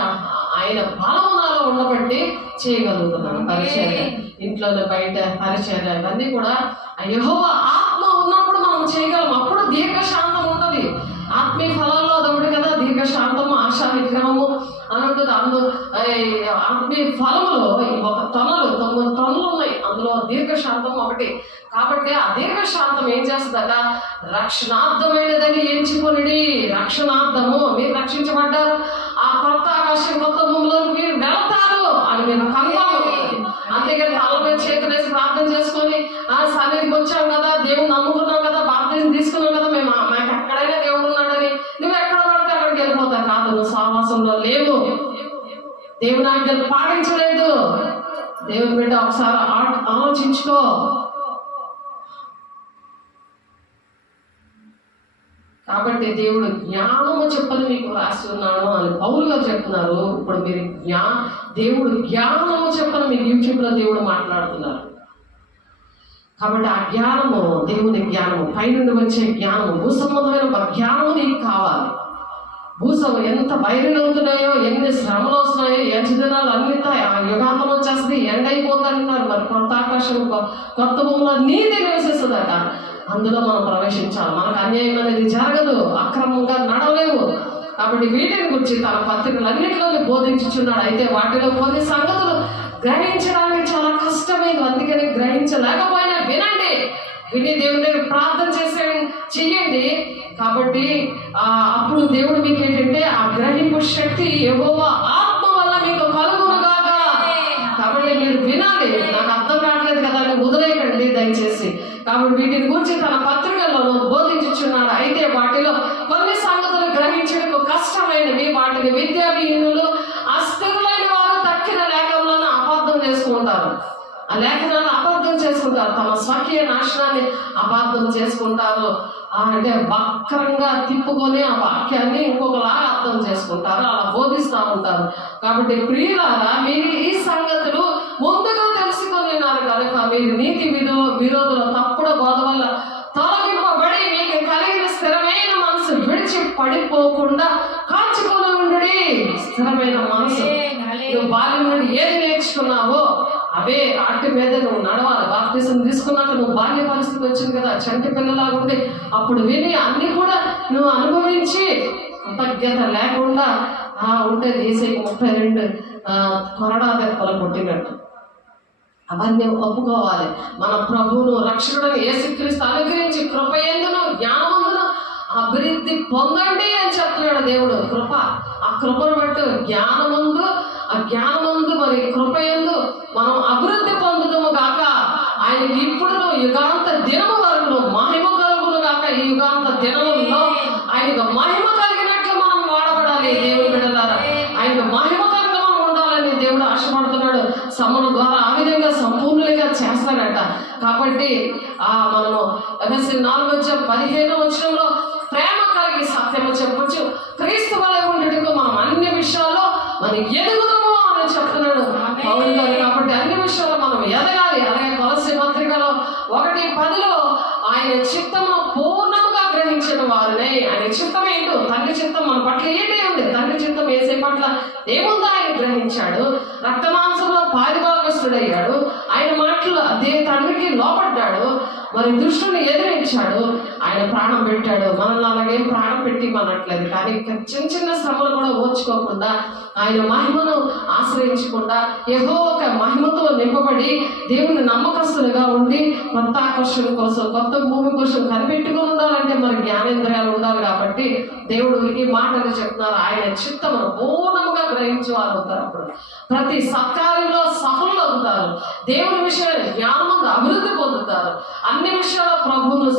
ఆయన బలం నాలో ఉండబట్టి చేయగలుగుతున్నాను పరిచర్య, ఇంట్లోనే బయట పరిచర్య ఇవన్నీ కూడా యెహోవా ఆత్మ ఉన్నప్పుడు మనం చేయగలం. అప్పుడు దీర్ఘశాంతం ఉంటుంది. ఆత్మీయ ఫలాల్లో అదొకటి కదా, దీర్ఘశాంతము ఆశా నిగ్రహము అని ఉంటుంది. ఆత్మీయ ఫలములో ఒక 9 తొనలు ఉన్నాయి. అందులో దీర్ఘశాంతం ఒకటి. కాబట్టి ఆ దీర్ఘశాంతం ఏం చేస్తుందట? రక్షణార్థమైనదని ఎంచుకొని రక్షణార్థము మీరు రక్షించబడ్డారు. ఆ కొత్త ఆకాశం కొత్త భూమిలో మీరు వెళతారు అని మీరు కన్ఫామ్. అంతేగాని తల మీద చేతులు వేసి ప్రార్థన చేసుకొని సన్నిధికి వచ్చావు కదా, దేవుడు నమ్ముకున్నావు కదా, బాప్తిజం తీసుకున్నావు కదా, మాకు ఎక్కడైనా దేవుడు ఉన్నాడని నువ్వు ఎక్కడ పడితే అక్కడికి వెళ్ళిపోతావు కాదు. నువ్వు సహవాసంలో లేవు, దేవుని ఆజ్ఞలు పాటించలేదు. దేవుని బిడ్డ ఒకసారి ఆలోచించుకో. కాబట్టి దేవుడు జ్ఞానము చెప్పని మీకు రాసి ఉన్నాను అని పౌలు గారు చెప్తున్నారు. ఇప్పుడు మీరు దేవుడు జ్ఞానము చెప్పని మీకు యూట్యూబ్లో దేవుడు మాట్లాడుతున్నారు. కాబట్టి ఆ జ్ఞానము దేవుని జ్ఞానము పైనుండి వచ్చే జ్ఞానము భూసంబంధమైన జ్ఞానము నీకు కావాలి. భూసం ఎంత బయలు అవుతున్నాయో, ఎన్ని శ్రమలు వస్తున్నాయో, యజదినాలు అన్నింటా యుగాంతం వచ్చేస్తుంది, ఎండ్ అయిపోతుందంటున్నారు. మరి కొత్త ఆకాశం కొత్త భూమిలో నీతి నివసిస్తుందట. అందులో మనం ప్రవేశించాలి. మనకు అన్యాయం అనేది జరగదు, అక్రమంగా నడవలేవు. కాబట్టి వీటిని గురించి తన పత్రికలన్నింటిలోనే బోధించుచున్నాడు. అయితే వాటిలో కొన్ని సంగతులు గ్రహించడానికి చాలా కష్టమైంది. అందుకని గ్రహించలేకపోయినా వినండి, విని దేవుని దగ్గర ప్రార్థన చెయ్యండి. కాబట్టి అప్పుడు దేవుడు మీకు ఏంటంటే ఆ గ్రహింపు శక్తి యెహోవా ఆత్మ వల్ల మీకు కలుగునుగాక. వినాలి. నాకు అర్థం కావట్లేదు కదా అని వదిలేయకండి దయచేసి. కాబట్టి వీటిని గురించి తన పత్రికలను బోధించుచున్నాడు. అయితే వాటిలో కొన్ని సంగతులు గ్రహించడానికి కష్టమైనవి. వాటిని విద్యావిహీనులు, అస్థిరులైన వారు తక్కిన లేఖలను అపార్థం చేసుకుంటారు. ఆ లేఖనాన్ని అపార్థం చేసుకుంటారు. తమ స్వకీయ నాశనాన్ని అపార్థం చేసుకుంటారు. అంటే వక్రంగా తిప్పుకొని ఆ వాక్యాన్ని ఇంకొకలాగా అర్థం చేసుకుంటారు, అలా బోధిస్తూ ఉంటారు. కాబట్టి ప్రియులారా, మీరు ఈ సంగతులు ముందుగా తెలుసుకొని ఉన్నారు కనుక మీరు నీతి విరోధుల తప్పుడు బోధ వల్ల తొలగింపబడి మీకు కలిగిన స్థిరమైన మనసు విడిచి పడిపోకుండా కాచుకొని ఉండుడి. స్థిరమైన మనసు. నువ్వు బాల్యం నుండి ఏది నేర్చుకున్నావో అవే వాటి మీద నువ్వు నడవాలి. బాప్తిజం తీసుకున్నాక నువ్వు బాల్య పరిస్థితి వచ్చింది కదా, చంటి పిల్లలాగా ఉండి అప్పుడు విని అన్ని కూడా నువ్వు అనుభవించి కృతజ్ఞత లేకుండా ఉంటే యేసయ్య 32 కొరడా దెబ్బలు కొట్టినట్టు అవన్నీ ఒప్పుకోవాలి. మన ప్రభువును రక్షకుడు యేసుక్రీస్తు అనుగ్రహించి కృపయందును జ్ఞానమందును అభివృద్ధి పొందండి అని చెప్తున్నాడు దేవుడు. కృప, ఆ కృపను బట్టి జ్ఞానమందు మరి కృపయందు మనం అభివృద్ధి పొందుదము గాక. ఆయనకి ఇప్పుడు యుగాంత దినము వరకు మహిమ కలుగును గాక. ఈ యుగాంత దినములో ఆయనకు మహిమ కలిగినట్లు మనం వాడబడాలి. దేవుడు బిడ్డలారా, ఆయనకు మహిమ కలిగిన మనం ఉండాలని దేవుడు ఆశపడుతున్నాడు. సమ్ముల ద్వారా ఆ విధంగా సంపూర్ణంగా చేస్తాడట. కాబట్టి మనము ఎఫెసీ 4:15 ప్రేమ కలిగి సత్యము చెప్పొచ్చు. క్రీస్తు వలె ఉండటకు మనం అన్ని విషయాల్లో మనం ఎదుగుదాము అని చెప్తున్నాడు పౌలు గారు. కాబట్టి అన్ని విషయాల్లో మనం ఎదగాలి. అలాగే కొలస్సీ పత్రికలో 1:10 ఆయన చిత్తమును పూర్ణంగా గ్రహించిన వారినే. ఆయన చిత్తం ఏంటో, తండ్రి చిత్తం మన పట్ల ఏంటి ఉంది, తండ్రి చిత్తం యేసయ్య పట్ల ఏముందో ఆయన గ్రహించాడు. రక్తమాంసంలో పారిభాగస్తుడయ్యాడు. ఆయన మాటలు అదే తండ్రికి లోపడ్డాడు. మరి దుష్టుని ఎదిరించాడు. ఆయన ప్రాణం పెట్టాడు. మనల్ని అలాగే ప్రాణం పెట్టి మనట్లేదు. కానీ చిన్న చిన్న శ్రమలు కూడా ఓర్చుకోకుండా, ఆయన మహిమను ఆశ్రయించకుండా, యెహోవా మహిమతో నింపబడి దేవుని నమ్మకస్తులుగా ఉండి కొత్త ఆకర్షణ కోసం, కొత్త భూమి కోసం కనిపెట్టుకుని ఉండాలంటే మరి జ్ఞానేంద్రియాలు ఉండాలి. కాబట్టి దేవుడు ఈ మాటలు చెప్తున్నారు. ఆయన చిత్తమును పూర్ణంగా గ్రహించి వారు అవుతారు. అప్పుడు ప్రతి సత్కార్యంలో సఫలు అవుతారు. దేవుని విషయాన్ని జ్ఞానమందు అభివృద్ధి పొందుతారు. అన్ని విషయాల్లో ప్రభువును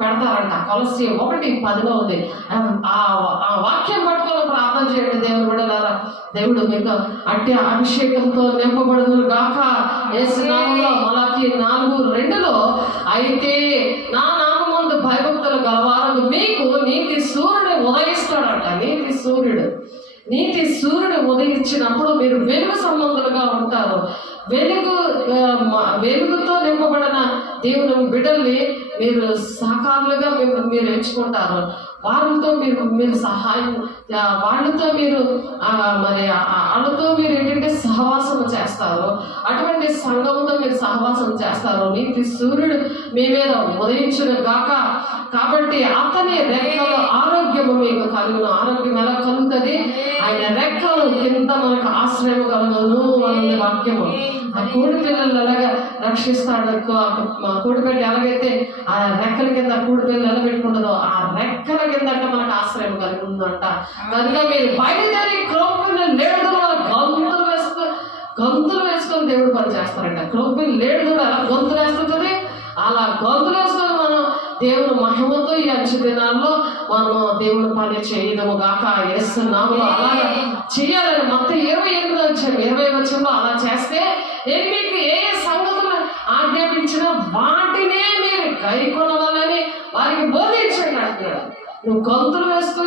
పెడతారంట. కొలస్సీ 1:10 ఉంది. ఆ వాక్యం పట్టుకొని ప్రార్థన చేయండి. దేవుడు బిడ్డలారా, దేవుడు మీకు అట్టి అభిషేకంతో నింపబడుదురు గాక. యేసు నామములో మలాకి 4:2 అయితే నా నామమందు భయభక్తులు గలవారు మీకు నీతి సూర్యుడు ఉదయిస్తాడంట. నీతి సూర్యుడు ఉదయించినప్పుడు మీరు వెలుగు సంబంధులుగా ఉంటారు. వెలుగుతో నింపబడిన దేవుని బిడ్డల్ని మీరు సహకారులుగా మీరు ఎంచుకుంటారు. వాళ్ళతో మీరు సహాయం, వాళ్ళతో మీరు మరి వాళ్ళతో మీరు ఏంటంటే సహవాసం చేస్తారు. అటువంటి సంఘంతో మీరు సహవాసం చేస్తారు. నీతి సూర్యుడు మీ మీద ఉదయించును గాక. కాబట్టి అతని రెక్కలు ఆరోగ్యము మీకు కలుగును. ఆరోగ్యం ఎలా కలుగుతుంది? ఆయన రెక్కలు కింద మనకు ఆశ్రయం కలుగును అన్నది వాక్యము. ఆ కోడి పిల్లలు ఎలాగా రక్షిస్తాడు, కోడిపెట్టి ఎలాగైతే ఆ రెక్కల కింద కోడి పిల్లలు ఎలా పెట్టుకుంటుందో ఆ రెక్కల కింద మనకు ఆశ్రయం కలిగి ఉందంట. కనుక మీరు బయలుదేరి క్రోపిని లేడుదల గొంతులు వేసుకొని దేవుడు పని చేస్తారంట. క్రోపిని లేడుదల ఎలా గొంతులు వేస్తుంది, అలా గొంతులు వేసుకొని మనం దేవుడు మహిమతో ఈ అంచు దినాల్లో మనం దేవుడు పని చేయడము గాక. యేసు నామములో అలాగా చేయాలని మొత్తం 28 అలా చేస్తే నేను మీకు ఏ సంగతులు ఆజ్ఞాపించినా వాటినే మీరు గైకొనవాలని వారికి బోధించండి అంటున్నాడు. నువ్వు గొంతులు వేస్తూ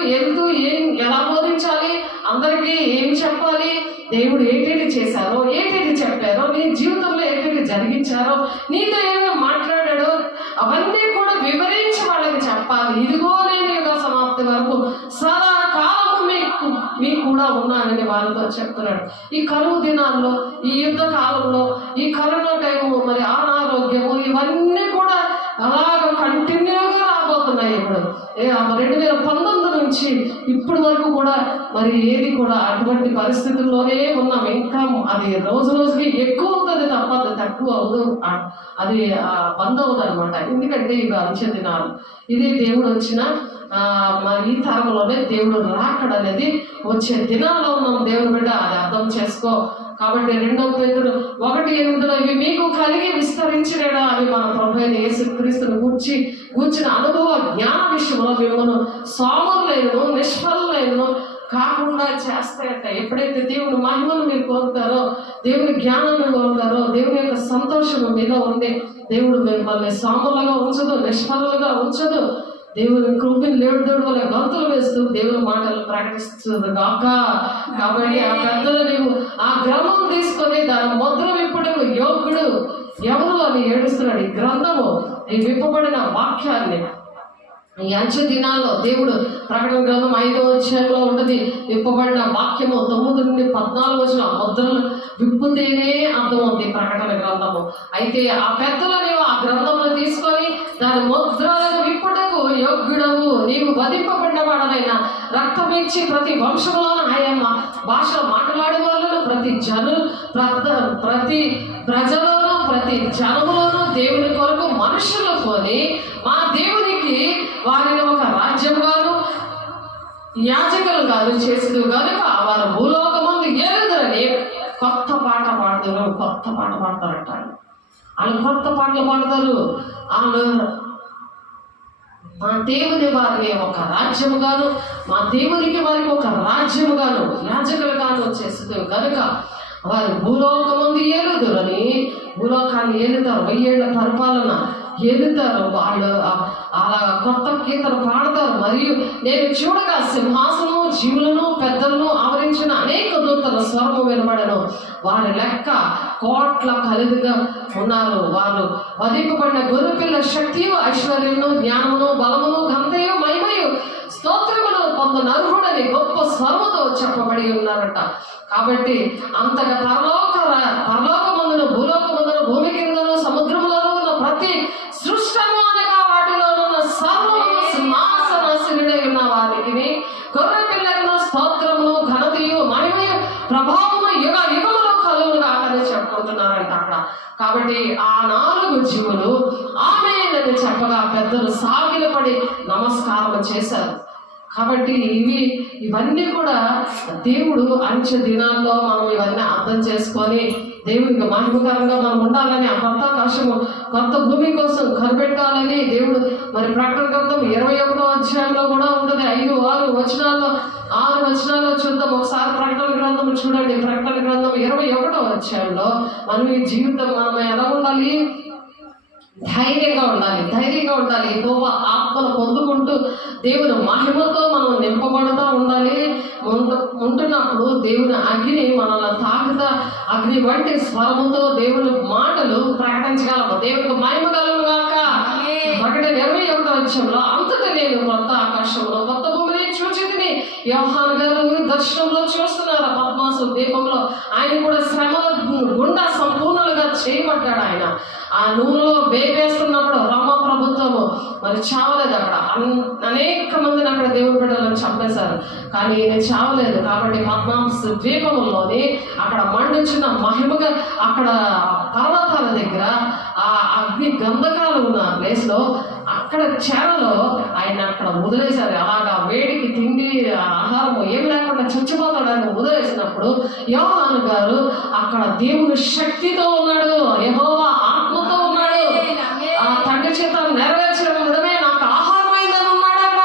ఎలా బోధించాలి, అందరికీ ఏం చెప్పాలి, దేవుడు ఏంటి చేశారో, ఏంటి చెప్పారో, నీ జీవితంలో ఏంటి జరిగించారో, నీతో ఏమేమి మాట్లాడాడో అవన్నీ కూడా వివరించి వాళ్ళకి చెప్పాలి. ఇదిగో నేను యుగ సమాప్తి వరకు సదాకాలము మీకు కూడా ఉన్నానని వాళ్ళతో చెప్తున్నాడు. ఈ కరువు దినాల్లో, ఈ యుద్ధ కాలంలో, ఈ కరోనా టైము, మరి అనారోగ్యము, ఇవన్నీ కూడా అలాగ కంటిన్యూగా రాబోతున్నాయి. ఇప్పుడు 2019 నుంచి ఇప్పటి వరకు కూడా మరి ఏది కూడా అటువంటి పరిస్థితుల్లోనే ఉన్నాం. ఇంకా అది రోజు రోజుకి ఎక్కువ అవుతుంది తప్ప అది తక్కువ అవదు, అది బంద్ అవుతుంది అనమాట. ఎందుకంటే ఇవి అంచె దినాలు. ఇది దేవుడు వచ్చిన మరి ఈ తరంలోనే దేవుడు రాకడ అనేది వచ్చే దినాల్లో ఉన్నాం. దేవుడు బిడ్డ అది అర్థం చేసుకో. కాబట్టి 2 పేతురు 1:8 ఇవి మీకు కలిగి విస్తరించినడా అని మన ప్రభువైన యేసుక్రీస్తును గూర్చిన అనుభవ జ్ఞాన విషయంలో మిమ్మల్ని సోమరులైనను నిష్ఫలులైనను కాకుండా చేస్తాయట. ఎప్పుడైతే దేవుని మహిమను మీరు కోరుతారో, దేవుని జ్ఞానాన్ని కోరుతారో, దేవుని యొక్క సంతోషము మీలో ఉండి దేవుడు మిమ్మల్ని సోమరులుగా ఉంచదు, నిష్ఫలులుగా ఉంచదు. దేవుని కృపని లేడుదోడు వల్ల గంతులు వేస్తూ దేవుని మాటలు ప్రకటిస్తుంది కాక. కాబట్టి ఆ పెద్దలు నీవు ఆ గ్రంథం తీసుకొని దాని ముద్ర విప్పడకు యోగ్యుడు ఎవరు అని ఏడుస్తున్నాడు. ఈ గ్రంథము, ఈ విప్పబడిన వాక్యాన్ని ఈ అంచె దినాల్లో దేవుడు ప్రకటన గ్రంథం 5వ అధ్యాయంలో ఉంటుంది. విప్పబడిన వాక్యము 9 నుండి 14 వచ్చిన ముద్రలు విప్పుతేనే అర్థమవుతుంది ప్రకటన గ్రంథము. అయితే ఆ పెద్దలు నీవు ఆ గ్రంథమును తీసుకొని దాని ముద్రలను విప్పుటకు యోగ్యుడవు. నీవు వధింపబడిన వాడనైనా రక్తమిచ్చి ప్రతి వంశంలోనూ ఆయా భాషలో మాట్లాడే వాళ్ళను ప్రతి ప్రజలను ప్రతి జనములను దేవుని కొరకు మనుషులు కొని మా దేవునికి వారిని ఒక రాజ్యంగాను యాజకులుగాను చేస్తూ కనుక వారు భూలోకమందు ఏలుదురని కొత్త పాట పాడతారు. కొత్త పాట పాడతారంట. వాళ్ళు కొత్త పాటలు పాడతారు. వాళ్ళు మా దేవుని వారిని ఒక రాజ్యముగాను, మా దేవునికి వారికి ఒక రాజ్యముగాను యాజకులుగాను చేస్తూ కనుక వారు భూలోకమందు ఏలుదురని, భూలోకాన్ని ఏలుతారు. 1000 ఏళ్ల పరిపాలన ఏలుతారు. వాళ్ళు అలా కొత్త కీర్తన పాడతారు. మరియు నేను చూడగా సింహాసనము జీవులను పెద్దలను ఆవరించిన అనేక దూతల స్వరము వినబడను. వారి లెక్క కోట్ల కలిగిగా ఉన్నారు. వారు వధింపబడిన గొర్రెపిల్ల శక్తియు ఐశ్వర్యమును జ్ఞానమును బలమును ఘనతయు మహిమయు స్తోత్రములు పొందనర్హుడని గొప్ప స్వరముతో చెప్పబడి ఉన్నారట. కాబట్టి అంతగా పరలోకమందును భూలోకమందును భూమి కిందను సముద్రములలో ఉన్న ప్రతి సృష్టము అనగా వాటిలో ఉన్న సర్వము సింహాసనాసీనుడై ఉన్న వారికి గొర్రె పిల్లలను స్తోత్రములు ఘనతయు మహిమయు ప్రభావము యుగ యుగములు కలుగును అని చెప్పుకుంటున్నారంట అక్కడ. కాబట్టి ఆ 4 జీవులు ఆమేనని చెప్పగా పెద్దలు సాగిలపడి నమస్కారం చేశారు. కాబట్టి ఇవన్నీ కూడా దేవుడు అంచె దినాల్లో మనం ఇవన్నీ అర్థం చేసుకొని దేవునికి మహిమకరంగా మనం ఉండాలని, ఆ కొత్త ఆకాశము కొత్త భూమి కోసం కనిపెట్టాలని దేవుడు మరి ప్రకటన గ్రంథం 21వ అధ్యాయంలో కూడా ఉంటుంది. 5-6 వచనాల్లో 6 వచనాల్లో చూద్దాం. ఒకసారి ప్రకటన గ్రంథం చూడండి. ప్రకటన గ్రంథం 21వ అధ్యాయంలో మనం ఈ జీవితం మనం ఎలా ఉండాలి? ధైర్యంగా ఉండాలి. యెహోవా ఆత్మను పొందుకుంటూ దేవుని మహిమతో మనం నింపబడుతూ ఉండాలి. ఉంటున్నప్పుడు దేవుని అగ్ని మనల్ని తాకుతా అగ్ని వంటి స్వరముతో దేవుని మాటలు ప్రకటించగలము. దేవునికి మహిమ కలుగును గాక. ప్రకటన 21వ అధ్యాయంలో అంతటా నేను కొత్త ఆకాశంలో కొత్త భూమిని చూచితిని. యోహాను గారు దర్శనంలో చూస్తున్నారు. పద్మాసు దీపంలో ఆయన కూడా శ్రమల గుండా సంపూర్ణంగా చేయబడ్డాడు. ఆయన ఆ నూనెలో వేపేస్తున్నప్పుడు రమ ప్రభుత్వము మరి చావలేదు. అక్కడ అనేక మందిని అక్కడ దేవుని బిడ్డలను చంపేశారు, కానీ ఈయన చావలేదు. కాబట్టి పద్మాసు ద్వీపంలోని అక్కడ మండుచున్న మహిమగా అక్కడ పర్వతాల దగ్గర ఆ అగ్ని గంధకాలు ఉన్న ప్లేస్ లో అక్కడ చేరలో ఆయన అక్కడ వదిలేశారు. అలాగా వేడికి తిండి ఆహారం ఏమి లేకుండా చచ్చిపోతాడని వదిలేసినప్పుడు యోహాను గారు అక్కడ దేవుని శక్తితో ఉన్నాడు, యెహోవా ఆత్మతో ఉన్నాడు. ఆ తండ్రి చేత నెరవేర్చడం నాకు ఆహారం అయిందని ఉన్నాడు అక్కడ.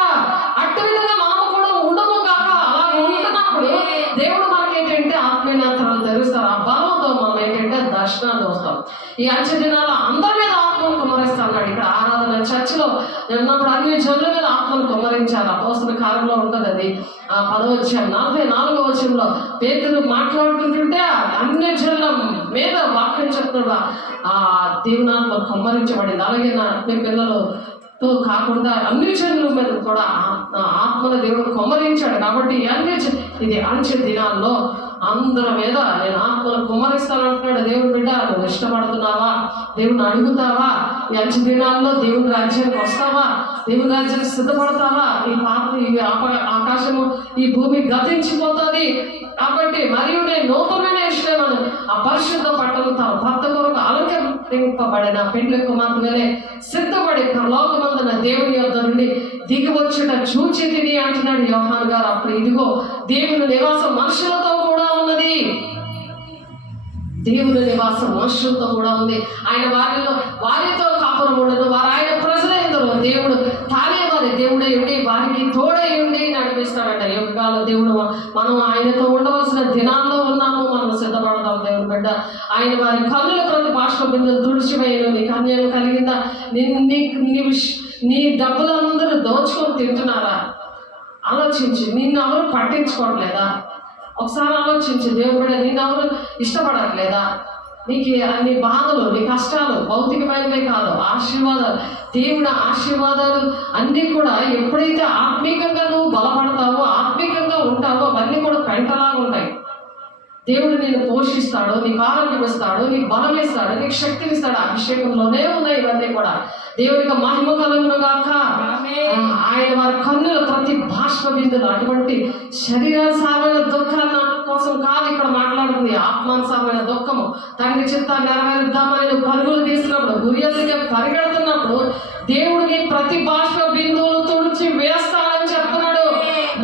అటు విధంగా మనము కూడా ఉండము కాక. అలా ఉంటున్నప్పుడు దేవుడు మనకేంటంటే ఆత్మీయతలు తెరుస్తారు. ఆ బలంతో మనం ఏంటంటే దర్శనాలు వస్తాం. ఈ అంచె దినాల్లో అందరి మీద ఆత్మను కుమ్మరిస్తాడు. ఇక్కడ ఆరాధన చర్చిలో ఉన్నప్పుడు అన్ని జనుల మీద ఆత్మను కుమ్మరించారు. అపోస్తల కాలంలో ఉంటుంది అది. ఆ 10వ అధ్యాయం 44వ వచనంలో పేతురు మాట్లాడుతుంటుంటే అన్ని జనుల మీద వాక్యం చెప్తున్నాడు. ఆ దేవునాత్మ కుమ్మరించబడింది. అలాగే నా పిల్లలతో కాకుండా అన్ని జనుల మీద కూడా ఆత్మను దేవుడు కుమ్మరించాడు. కాబట్టి ఇది అంచె దినాల్లో అందరి మీద నేను ఆత్మను కుమ్మరిస్తానంటున్నాడు దేవుని బిడ్డ. నువ్వు ఇష్టపడుతున్నావా? దేవుని అడుగుతావా? ఈ అంచె దినాల్లో దేవుని రాజ్యానికి వస్తావా? దేవుని రాజ్యానికి సిద్ధపడతావా? ఈ ఆకాశము ఈ భూమి గతించిపోతుంది. కాబట్టి మరియు నేను నూతనమైన ఇష్టమను ఆ పరిశుద్ధ పట్టణం తన భర్త కొరకు అలంకరింపబడిన పెండ్లి కుమార్తెలే సిద్ధపడి పరలోకమందున దేవుని యొద్ద నుండి దిగివచ్చుట చూచి తిని అంటున్నాడు యోహాను గారు. అప్పుడు ఇదిగో దేవుని నివాసం మనుషులతో కూడా ఉన్నది. దేవుని నివాసం మనుషులతో కూడా ఉంది. ఆయన వారితో కాపురం ఉండదు. వారు ఆయన ప్రజలందరూ దేవుడు తానే వారి దేవుడై ఉండి వారికి తోడై ఉండి నడిపిస్తాడట. యుగాల దేవుడు మనం ఆయనతో ఉండవలసిన దినాల్లో ఉన్నాము. మనం సిద్ధపడతాం. దేవుని బిడ్డ ఆయన వారి కన్నుల ప్రతి బాష్ప బిందులు తుడిచివేయను. నీకు అన్యాయం కలిగిందా? నీ డబ్బులందరూ దోచుకొని తింటున్నారా? ఆలోచించి నిన్ను ఎవరు పట్టించుకోవట్లేదా? ఒకసారి ఆలోచించి దేవుడు నిన్ను ఎవరు ఇష్టపడట్లేదా? నీకు అన్ని బాధలు, నీ కష్టాలు భౌతికమైనవే కాదు, ఆశీర్వాదాలు, దేవుడి ఆశీర్వాదాలు అన్నీ కూడా ఎప్పుడైతే ఆత్మీకంగా నువ్వు బలపడతావో, ఆత్మీకంగా ఉంటావో అవన్నీ కూడా పెంటలాగా ఉంటాయి. దేవుడు నిన్ను పోషిస్తాడు, నీకు ఆరోగ్యం ఇస్తాడు, నీకు బలం ఇస్తాడు, నీకు శక్తిని ఇస్తాడు. అభిషేకంలోనే ఉన్నాయి ఇవన్నీ కూడా. దేవునికి మహిమ కలుగును గాక. ఆయన వారి కన్నుల ప్రతి బాష్ప బిందులు అటువంటి శరీరానుసారమైన దుఃఖాన్ని కోసం కాదు ఇక్కడ మాట్లాడుతుంది. ఆత్మానుసారమైన దుఃఖము. తండ్రి చిత్తాన్ని నెరవేరుద్దామని నువ్వు పరుగులు తీసినప్పుడు, గురియలుగా పరిగెడుతున్నప్పుడు దేవుడిని ప్రతి బాష్ప బిందువులు తుడిచి వేస్తానని చెప్తున్నాడు.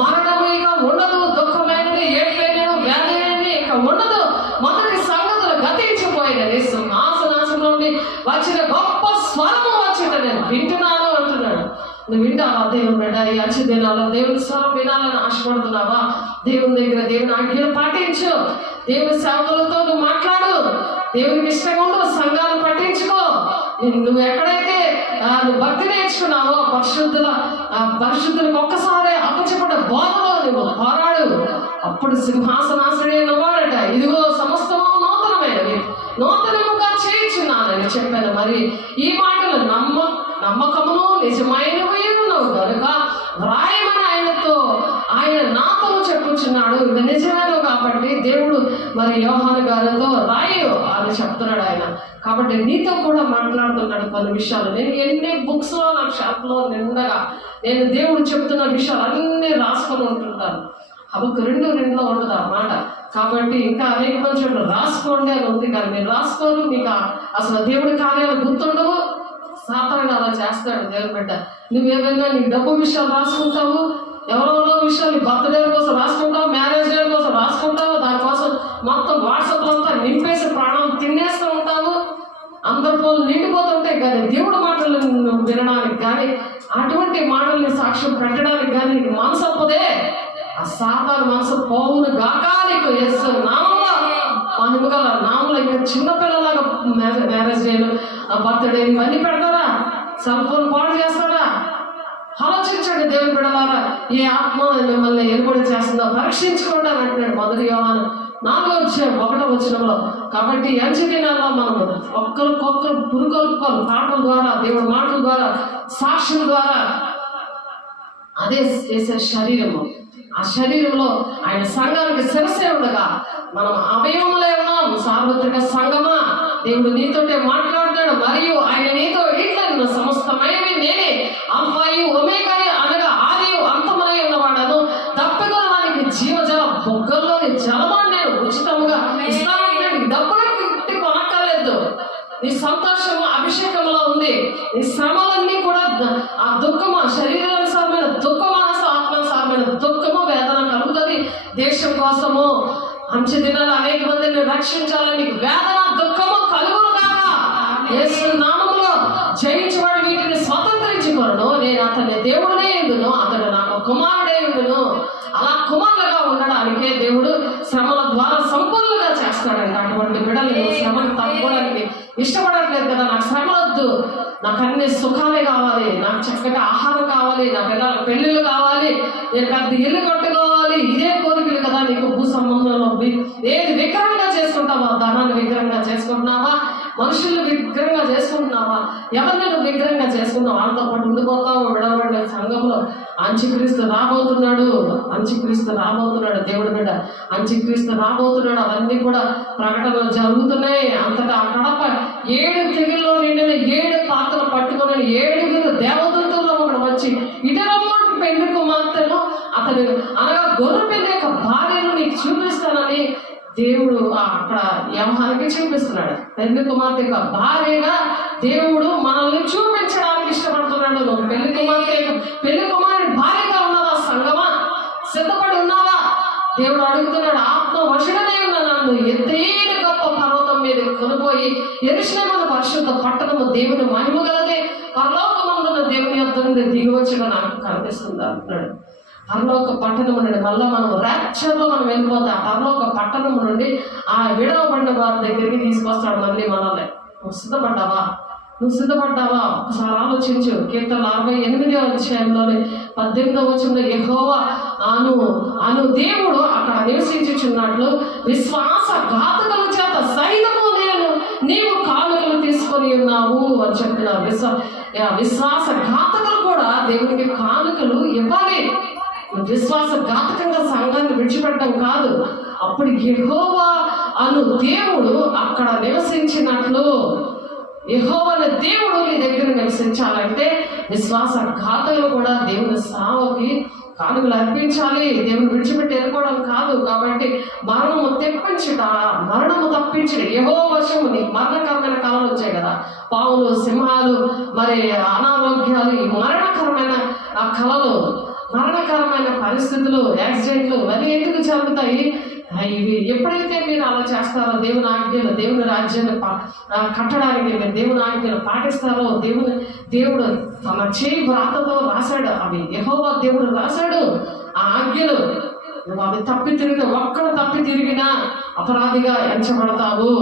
మరణము ఇక ఉండదు, దుఃఖమైనది, ఏడ్పేను, వ్యాధి ఇక ఉండదు. మొదటి సంగతులు గతించిపోయినది. సింహాసనాశం నుండి వచ్చిన గొప్ప స్వరము వచ్చింది. నేను వింటున్నాను అంటున్నాడు. నువ్వు వింటావా? దేవుని బిడ్డ ఈ అచ్చి దినాల్లో దేవుని స్వరం వినాలని ఆశపడుతున్నావా? దేవుని దగ్గర దేవుని ఆజ్ఞలు పాటించు. దేవుని సేవకులతో నువ్వు మాట్లాడు. దేవునికి ఇష్టంగా ఉండు. సంఘాలు పట్టించుకో. నువ్వు ఎక్కడైతే నువ్వు భక్తి నేర్చుకున్నావో పరిశుద్ధులకు ఒక్కసారి అప్పచెప్పడ బోధలో నువ్వు పోరాడు. అప్పుడు సింహాసనాశ్రయ వాడట. ఇదిగో సమస్తము నూతనమైనవి, నూతనముగా చేయించున్నానని చెప్పాను. మరి ఈ మాటలు నమ్మకమును నిజమైనవి ఉన్నవు కనుక వ్రాయమని ఆయన నాతో చెప్పుచున్నాడు. ఇవి నిజమైనవి కాబట్టి దేవుడు మరి యోహాను గారితో రాయు అని చెప్తున్నాడు ఆయన. కాబట్టి నీతో కూడా మాట్లాడుతున్నాడు కొన్ని విషయాలు. నేను ఎన్ని బుక్స్ లో నా షాప్లో నిండగా నేను దేవుడు చెప్తున్న విషయాలు అన్నీ రాసుకొని ఉంటుంటాను. హబక్కు 2:2 ఉండదు అన్నమాట. కాబట్టి ఇంకా అనేక మంది రాసుకోండి అని ఉంది, కానీ మీరు రాసుకోరు. మీకు అసలు దేవుడి కార్యాలు గుర్తుండవు. సాతానుడు అలా చేస్తాడు. దేవుని బిడ్డ నువ్వేమైనా నీ డబ్బు విషయాలు రాసుకుంటావు, ఎవరెవరో విషయాలు నీ బర్త్డే కోసం రాసుకుంటావు, మ్యారేజ్ డే కోసం రాసుకుంటావు, దానికోసం మొత్తం వాట్సాప్లో అంతా నింపేసి ప్రాణం తినేస్తూ ఉంటావు. అందరి ఫోన్లు నిండిపోతుంటాయి. కానీ దేవుడి మాటలు వినడానికి కానీ అటువంటి మాటల్ని సాక్ష్యం పెట్టడానికి కానీ నీకు మనసు అప్పదే. ఆ సాతాను మనసు పోవును గాక. నీకు యేసు నామములో మహిమగల నామములో ఇంకా చిన్నపిల్లలాగా మ్యారేజ్ డేలు, బర్త్డే ఇవన్నీ పెడతారా? సెల్ ఫోన్ పాడు చేస్తారా? ఆలోచించండి దేవుని బిడ్డలారా. ఏ ఆత్మ మిమ్మల్ని ఏర్పడి చేస్తుందో పరీక్షించుకోండి అని అంటున్నాడు మొదటి యోహాను 4:1 కాబట్టి అంచె దినాల్లో మనం ఒక్కరికొక్కరు పురుకొల్పుకోవాలి. పాటల ద్వారా, దేవుడి మాటల ద్వారా, సాక్ష్యం ద్వారా. అదే చేసే శరీరము. ఆ శరీరంలో ఆయన సంఘానికి శిరస్సే ఉండగా మనం అవయవములే ఉన్నాం. సార్వత్రిక సంఘమా, దేవుడు నీతోటే మాట్లాడుతాడు. మరియు ఆయన నీతో ఇట్లా సమస్తమైనవి నేనే, అల్ఫాయు ఒమేగాయు అనగా ఆదియు అంతమునై ఉన్నవాడను. తప్పికొనడానికి జీవజల బొగ్గల్లోని జలమాన్ని నేను ఉచితంగా ఇస్తానంటే డబ్బులకి కొనక్కర్లేదు. నీ సంతోషము అభిషేకంలో ఉంది. నీ శ్రమలన్నీ కూడా ఆ దుఃఖము, శరీరానుసారమైన దుఃఖము, ఆత్మానుసారమైన దుఃఖము, వేదన కలుగుతుంది. దేశం కోసము అంచె దినాలు అనేక మందిని రక్షించాలని వేదన దుఃఖము కలుగును కాక. యేసు నామములో జయించబడి వీటిని స్వతంత్రించుకొనును. నేను అతని దేవుడినే ఉండును, అతడు నాకు కుమారుడే ఉండును. అలా కుమారులుగా ఉండడానికే దేవుడు శ్రమల ద్వారా సంపూర్ణంగా చేస్తాడంట. అటువంటి బిడ్డలు శ్రమను తట్టుకోవడానికి ఇష్టపడట్లేదు కదా. నాకు శ్రమ వద్దు, నాకు అన్ని సుఖాలే కావాలి, నాకు చక్కటి ఆహారం కావాలి, నా పిల్లల పెళ్ళిళ్ళు కావాలి, నేను పెద్ద ఇల్లు కట్టుకోవాలి, ఇదే కోరికలు కదా. నీకు భూ సంబంధంలో ఏది విగ్రహంగా చేసుకుంటావా? ధనాన్ని విగ్రహంగా చేసుకుంటున్నావా? మనుషులు విగ్రహంగా చేసుకుంటున్నావా? ఎవరిని నువ్వు విగ్రహంగా చేసుకున్నావు? వాళ్ళతో పాటు ఉండిపోతావు. విడవబడిన సంఘంలో అంత్యక్రీస్తు రాబోతున్నాడు. అంత్యక్రీస్తు రాబోతున్నాడు. దేవుడి బిడ్డ అంత్యక్రీస్తు రాబోతున్నాడు. అవన్నీ కూడా ప్రకటనలు జరుగుతున్నాయి. అంతటా కడప 7 తెగుల్లో నిండిన 7 పాత్రలు పట్టుకుని 7 దేవదూతల్లో ఒకడు వచ్చి ఇతరమ్మటి పెళ్లి కుమార్తెను అతను అనగా గొర్రె పిల్ల యొక్క భార్యను నీకు చూపిస్తానని దేవుడు అక్కడ యోహానుకి చూపిస్తున్నాడు. పెళ్లి కుమార్తె యొక్క భార్యగా దేవుడు మనల్ని చూపించడానికి ఇష్టపడుతున్నాడు. నువ్వు పెళ్లి కుమారుడి భార్యగా ఉన్నావా? సంగమా సిద్ధపడి ఉన్నావా? దేవుడు అడుగుతున్నాడు. ఆత్మ వశుడనే ఉన్న నన్ను ఎత్తైన గొప్ప పర్వతం యెరూషలేము పరిశుద్ధ పట్టణము దేవుని మహిమ గలదే, పరలోకమందున దేవుని యొద్ద నుండి దిగి వచ్చిన నాకు కనిపిస్తుంది అంటున్నాడు. పరలోక పట్టణము నుండి మళ్ళీ మనం ర్యాప్చర్లో మనం వెళ్ళిపోతే ఆ పరలోక పట్టణము నుండి ఆ విడవబడిన వారి దగ్గరికి తీసుకొస్తాడు మళ్ళీ మనల్ని. నువ్వు సిద్ధపడ్డావా? నువ్వు సిద్ధపడ్డావా? ఒకసారి ఆలోచించు. కీర్తన 68వ అధ్యాయంలోని 18వ వచనంలో యెహోవా అను దేవుడు అక్కడ నివసించుచున్నట్లు విశ్వాస ఘాతకుల చేత సైతము నీవు కానుకలు తీసుకొని ఉన్నావు అని చెప్తున్నారు. విశ్వాస ఘాతకులు కూడా దేవునికి కానుకలు ఇవ్వాలి. విశ్వాస ఘాతకంగా సంఘాన్ని విడిచిపెట్టడం కాదు. అప్పుడు యెహోవా అను దేవుడు అక్కడ నివసించినట్లు, యెహోవా అనే దేవుడు నీ దగ్గర నివసించాలంటే విశ్వాస ఘాతకులు కూడా దేవుని సేవకి కానుకలు అర్పించాలి. దేవుని విడిచిపెట్టి వెళ్ళిపోవడం కాదు. కాబట్టి మరణము తప్పించడం యెహోవా వశము. నీకు మరణకరమైన కాలాలు వచ్చాయి కదా, పావులు, సింహాలు, మరి అనారోగ్యాలు, ఈ మరణకరమైన ఆ కళలు, మరణకరమైన పరిస్థితులు, యాక్సిడెంట్లు ఇవన్నీ ఎందుకు జరుగుతాయి? ఇవి ఎప్పుడైతే మీరు అలా చేస్తారో, దేవుని ఆజ్ఞలు, దేవుని రాజ్యాన్ని కట్టడానికి మీరు దేవుని ఆజ్ఞలు పాటిస్తారో, దేవుడు తన చేయి వ్రాతతో రాశాడు. అవి యెహోవా దేవుడు రాశాడు ఆ ఆజ్ఞలు. నువ్వు అవి ఒక్కడు తప్పి తిరిగినా అపరాధిగా ఎంచబడతావు.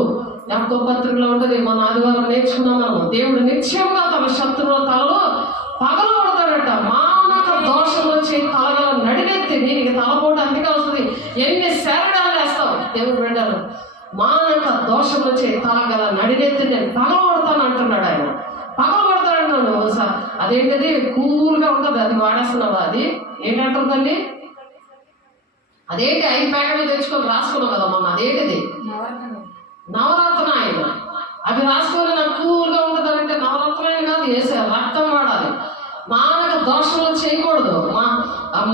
యాకోబు పత్రికలో ఉంటుంది, మన ఆదివారం నేర్చుకున్నాం మనం. దేవుడు నిత్యంగా తన శత్రువుల తలలో పగలగొడతాడట. మానక దోషంలో చేయి తలగల నడినెత్తి, దీనికి తలపోటు అందుకే వస్తుంది. ఎన్ని శరణాలు వేస్తావు దేవుడు బిడ్డలు. మానక దోషంలో చేయి తలగల నడినెత్తి నేను పగలగొడతాను అంటున్నాడు ఆయన. పగలగొడతాడంటున్నాడు. అదేంటిది కూల్గా ఉంటుంది, అది వాడేస్తున్నావా? అది ఏంటంటుందండి? అదేంటి 5 ప్యాకెట్లు తెచ్చుకొని రాసుకున్నావు కదా మొన్న, అదేంటిది? నవరత్నాయన. అవి రాసుకొని నాకు కూల్గా ఉంటుంది అంటే నవరత్నాయన కాదు, వేసే రక్తం వాడాలి. మానక దోషంలో చేయకూడదు.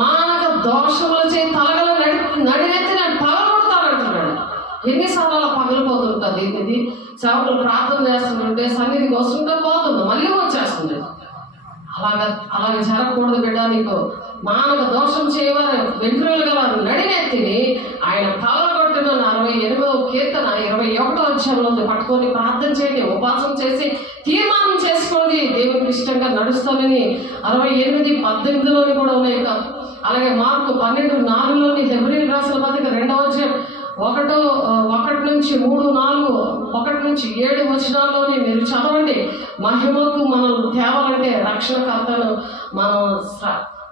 మానక దోషంలో చేయి తలగల నడినెత్తి నేను పగలగొడతానంటున్నాడు. ఎన్నిసార్లు అలా పగిలిపోతుంటుంది. ఇది సేవకులు ప్రార్థన చేస్తుంటే సన్నిధికి వస్తుంటే పోతుంది, మళ్ళీ వచ్చేస్తుంది. అలాగ జరగకూడదు బిడ్డ. నీకు మానవ దోషం చేయవారు వెంట్రుకలు గల నడినెత్తిని ఆయన పగలగొట్టిన 48వ కీర్తన 21వ అధ్యాయంలో పట్టుకొని ప్రార్థన చేయండి, ఉపవాసం చేసి తీర్మానం చేసుకోండి దేవునికి ఇష్టంగా నడుస్తానని. 68:18లోని కూడా ఉన్నాయి. అలాగే మార్కు 12:4లోని హెబ్రీయులకు రాసిన పత్రిక 2వ అధ్యాయం 1 నుంచి 3, 4, 1 నుంచి 7 వచనాల్లోని మీరు చదవండి. మహిమకు మనం తేవాలంటే రక్షణకర్తను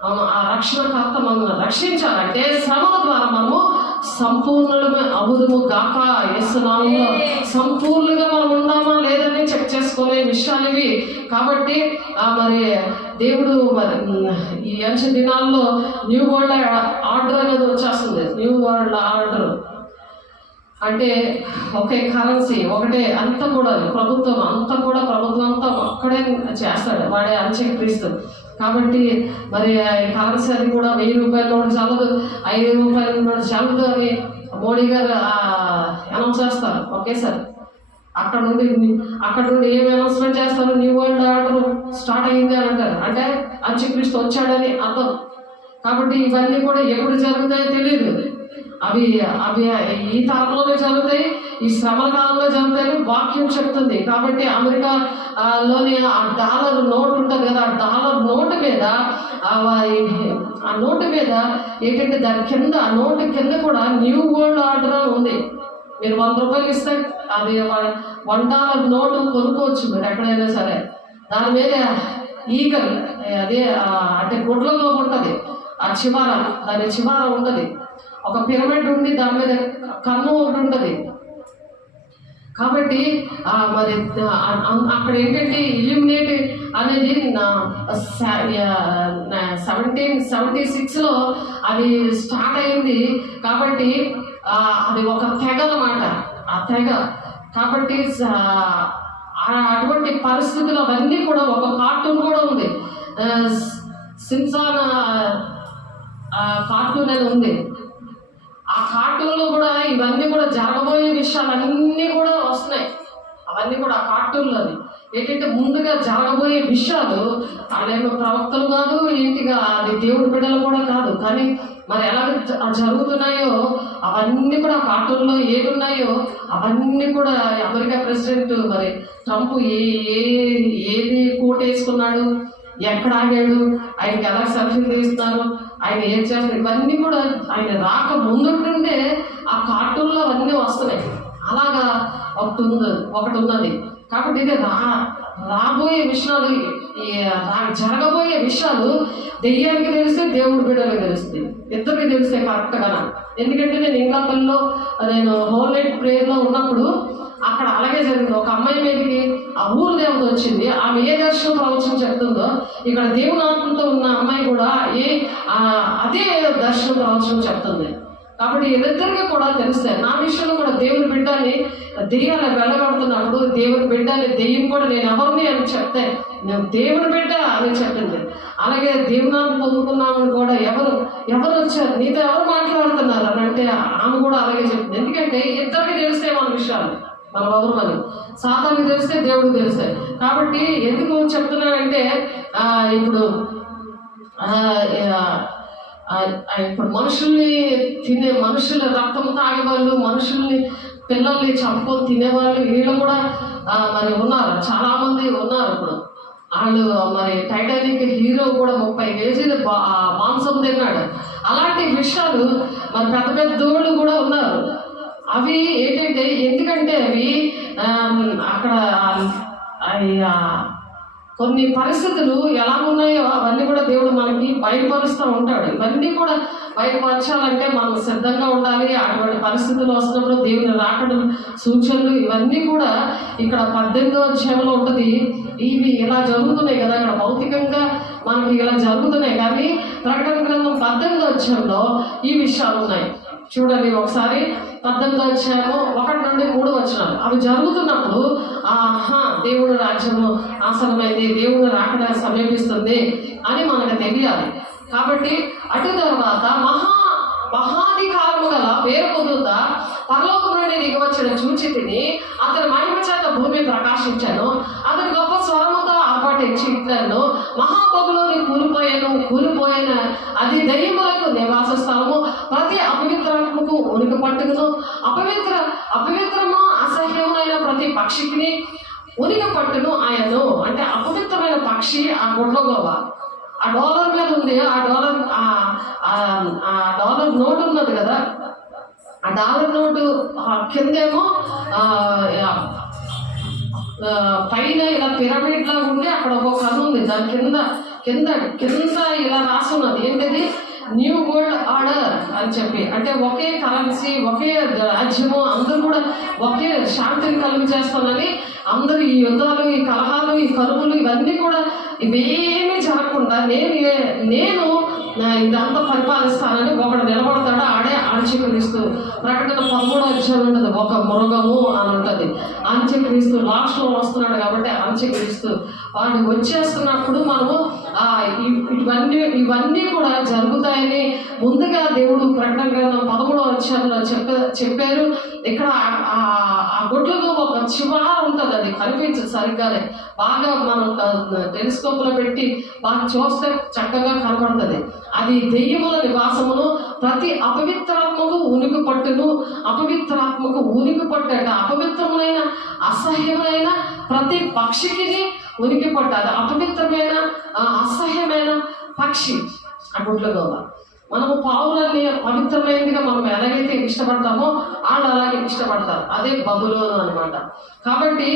ఆ రక్షణకర్త మనల్ని రక్షించాలంటే శ్రమల ద్వారా మనము సంపూర్ణమే అవుదుము గాక. యేసు నామములో సంపూర్ణంగా మనం ఉన్నామా లేదని చెక్ చేసుకునే విషయాలు ఇవి. కాబట్టి మరి దేవుడు ఈ అంచ దినాల్లో న్యూ వరల్డ్ ఆర్డర్ అనేది వచ్చేస్తుంది. న్యూ వరల్డ్ ఆర్డర్ అంటే ఒకే కరెన్సీ, ఒకటే అంతా కూడా ప్రభుత్వం అంతా ఒక్కడే చేస్తాడు, వాడే అంత్యక్రీస్తు. కాబట్టి మరి కరెన్సీ అది కూడా 1000 రూపాయల నోటు చాలదు, 5 రూపాయల నోటు చాలదు అని మోడీ గారు అనౌన్స్ చేస్తారు ఒకేసారి. అక్కడ నుండి ఏమి అనౌన్స్మెంట్ చేస్తారు? న్యూ వరల్డ్ ఆర్డర్ స్టార్ట్ అయింది అని అంటారు. అంటే అంత్యక్రీస్తు వచ్చాడని అర్థం. కాబట్టి ఇవన్నీ కూడా ఎప్పుడు జరుగుతాయో తెలియదు. అవి ఈ తరంలోనే జరుగుతాయి, ఈ శ్రమ కాలంలో జరుగుతాయని వాక్యం చెప్తుంది. కాబట్టి అమెరికాలోని ఆ డాలర్ నోట్ ఉంటుంది కదా, ఆ డాలర్ నోటు మీద ఏంటంటే దాని కింద, ఆ నోటు కింద కూడా న్యూ వరల్డ్ ఆర్డర్ అని ఉంది. మీరు 100 రూపాయలు ఇస్తే అది $1 నోటు కొనుక్కోవచ్చు మీరు ఎక్కడైనా సరే. దాని మీద ఈగల్ అదే అంటే గుడ్లలో ఉంటుంది, ఆ దాని చివర ఉంటుంది ఒక పిరమిడ్ ఉంది, దాని మీద కన్ను ఒకటి ఉంటుంది. కాబట్టి మరి అక్కడ ఏంటంటే ఇల్యూమినేట్ అనేది 1776లో అది స్టార్ట్ అయింది. కాబట్టి అది ఒక తెగ అన్నమాట, ఆ తెగ. కాబట్టి అటువంటి పరిస్థితులు అవన్నీ కూడా ఒక కార్టూన్ కూడా ఉంది, సింప్సన్ కార్టూన్ అని ఉంది. ఆ కార్టూన్లో కూడా ఇవన్నీ కూడా జరగబోయే విషయాలన్నీ కూడా వస్తున్నాయి. అవన్నీ కూడా ఆ కార్టూన్లోని ఏంటంటే ముందుగా జరగబోయే విషయాలు వాళ్ళేమో ప్రవక్తలు కాదు, ఏంటిగా అది దేవుడి బిడ్డలు కూడా కాదు, కానీ మరి ఎలా జరుగుతున్నాయో అవన్నీ కూడా కార్టూన్లో ఏదున్నాయో అవన్నీ కూడా అమెరికా ప్రెసిడెంట్ మరి ట్రంప్ ఏది కోట్ వేసుకున్నాడు, ఎక్కడ ఆగాడు, ఆయనకి ఎలా సెల్ఫీలు తీస్తున్నారు, ఆయన ఏం చేస్తారు, ఇవన్నీ కూడా ఆయన రాక ముందుంటుండే ఆ కార్టూన్లో అవన్నీ వస్తున్నాయి. అలాగా ఒకటి ఉన్నది. కాబట్టి ఇది రాబోయే విషయాలు, జరగబోయే విషయాలు దెయ్యానికి తెలిస్తే దేవుడి బిడ్డలకు తెలుస్తుంది, ఇద్దరికి తెలిస్తే కరెక్ట్గా. ఎందుకంటే నేను ఇంగ్లాండ్లో నేను హోల్ నైట్ ప్రేయర్లో ఉన్నప్పుడు అక్కడ అలాగే జరిగింది. ఒక అమ్మాయి మీదకి ఆ ఊరు దేవత వచ్చింది. ఆమె ఏ దర్శనం ప్రవచనం చెప్తుందో ఇక్కడ దేవుని ఆత్మతో ఉన్న అమ్మాయి కూడా అదే దర్శనం ప్రవచనం చెప్తుంది. కాబట్టి వీళ్ళిద్దరికీ కూడా తెలుస్తాయి. నా విషయంలో కూడా దేవుని బిడ్డని దెయ్యాన్ని వెళ్ళగొడుతున్నప్పుడు దేవుని బిడ్డని దెయ్యం కూడా నేను ఎవరిని అని చెప్తే నేను దేవుని బిడ్డ అని చెప్పింది. అలాగే దేవునాన్ని పొందుకున్నామని కూడా ఎవరు వచ్చారు, నీతో ఎవరు మాట్లాడుతున్నారు అని అంటే ఆమె కూడా అలాగే చెప్పింది. ఎందుకంటే ఇద్దరికి తెలిస్తే మన విషయాలు, మన ఎవరు అని సాతానికి తెలిస్తే దేవుడికి తెలిస్తాయి. కాబట్టి ఎందుకు చెప్తున్నానంటే ఇప్పుడు మనుషుల రక్తం తాగేవాళ్ళు, మనుషుల్ని పిల్లల్ని చంపుకొని తినేవాళ్ళు వీళ్ళు కూడా మరి ఉన్నారు, చాలా మంది ఉన్నారు. ఇప్పుడు వాళ్ళు మరి టైటానిక్ హీరో కూడా 30 కేజీలు మాంసం తిన్నాడు. అలాంటి విషయాలు మరి పెద్ద పెద్దోళ్ళు కూడా ఉన్నారు. అవి ఏంటంటే ఎందుకంటే అవి అక్కడ కొన్ని పరిస్థితులు ఎలా ఉన్నాయో అవన్నీ కూడా దేవుడు మనకి బయటపరుస్తూ ఉంటాడు. ఇవన్నీ కూడా బయటపరచాలంటే మనం సిద్ధంగా ఉండాలి. అటువంటి పరిస్థితులు వస్తున్నప్పుడు దేవుని రాకడ సూచనలు ఇవన్నీ కూడా ఇక్కడ 18వ అధ్యాయంలో ఉంటుంది. ఇవి ఇలా జరుగుతున్నాయి కదా, ఇక్కడ భౌతికంగా మనకి ఇలా జరుగుతున్నాయి, కానీ ప్రకటన గ్రంథం 18వ అధ్యాయంలో ఈ విషయాలు ఉన్నాయి. చూడండి ఒకసారి 18వ అధ్యాయము 1 నుండి 3 వచనాలు. అవి జరుగుతున్నప్పుడు దేవుడు రాజ్యము ఆసనమైంది, దేవుడు రాకడ సమీపిస్తుంది అని మనకు తెలియాలి. కాబట్టి అటు తర్వాత మహాధికారము గల వేరు పొందుతా పరలోకం నుండి దిగవచ్చిన చూచి తిని అతని మహిమ చేత భూమి ప్రకాశించాను. అతని గొప్ప స్వరముతో ఆర్పాటించి ఇట్లను మహాబబులోని కూలిపోయిన అది దయ్యములకు నివాస స్థలము, ప్రతి అపవిత్రాత్మకు ఉనికి పట్టుకును, అపవిత్రము అసహ్యమైన ప్రతి పక్షికి ఉనికి పట్టును ఆయను. అంటే అపవిత్రమైన పక్షి ఆ గుడ్లగోవ ఆ డాలర్ మీద ఉంది. ఆ డాలర్ నోటు ఉన్నది కదా, ఆ డాలర్ నోటు కిందేమో పైన ఇలా పిరమిడ్ లాగా ఉండి అక్కడ ఒక కన్ను ఉంది. దాని కింద ఇలా రాసున్నది ఏంటిది, న్యూ వరల్డ్ ఆర్డర్ అని చెప్పి. అంటే ఒకే కరెన్సీ, ఒకే రాజ్యము, అందరూ కూడా ఒకే శాంతిని కలుగు చేస్తానని, అందరూ ఈ యుద్ధాలు, ఈ కలహాలు, ఈ కరువులు ఇవన్నీ కూడా ఇవేమీ జరగకుండా నేను ఇదంతా పరిపాలిస్తానని ఒకడు నిలబడతాడు. ఆడే అంత్యక్రీస్తు. ప్రకటన 13వ అధ్యాయం ఉంటుంది, ఒక మృగము అని ఉంటుంది. అంత్యక్రీస్తు లాస్ట్లో వస్తున్నాడు కాబట్టి అంత్యక్రీస్తు వాడు వచ్చేస్తున్నప్పుడు మనము ఇవన్నీ కూడా జరుగుతాయని ముందుగా దేవుడు ప్రకటన గ్రంథం 13వ అధ్యాయంలో చెప్పారు. ఇక్కడ ఆ గుడ్లకు ఒక చివర ఉంటుంది, అది కనిపించదు సరిగ్గానే. బాగా మనం టెలిస్కోప్లో పెట్టి బాగా చూస్తే చక్కగా కనబడుతుంది. అది దెయ్యముల నివాసమును, ప్రతి అపవిత్రాత్మకు ఉనికి పట్టును. అపవిత్రాత్మకు ఉనికి పట్టట అపవిత్రమైన అసహ్యమైన ప్రతి పక్షికి ఉనికి పట్టాలి. అపవిత్రమైన అసహ్యమైన పక్షి ఆ గుడ్లగోవ. మనము పావులన్నీ పవిత్రమైనదిగా మనం ఎలాగైతే ఇష్టపడతామో వాళ్ళు అలాగే ఇష్టపడతారు. అదే బబులోను అనమాట. కాబట్టి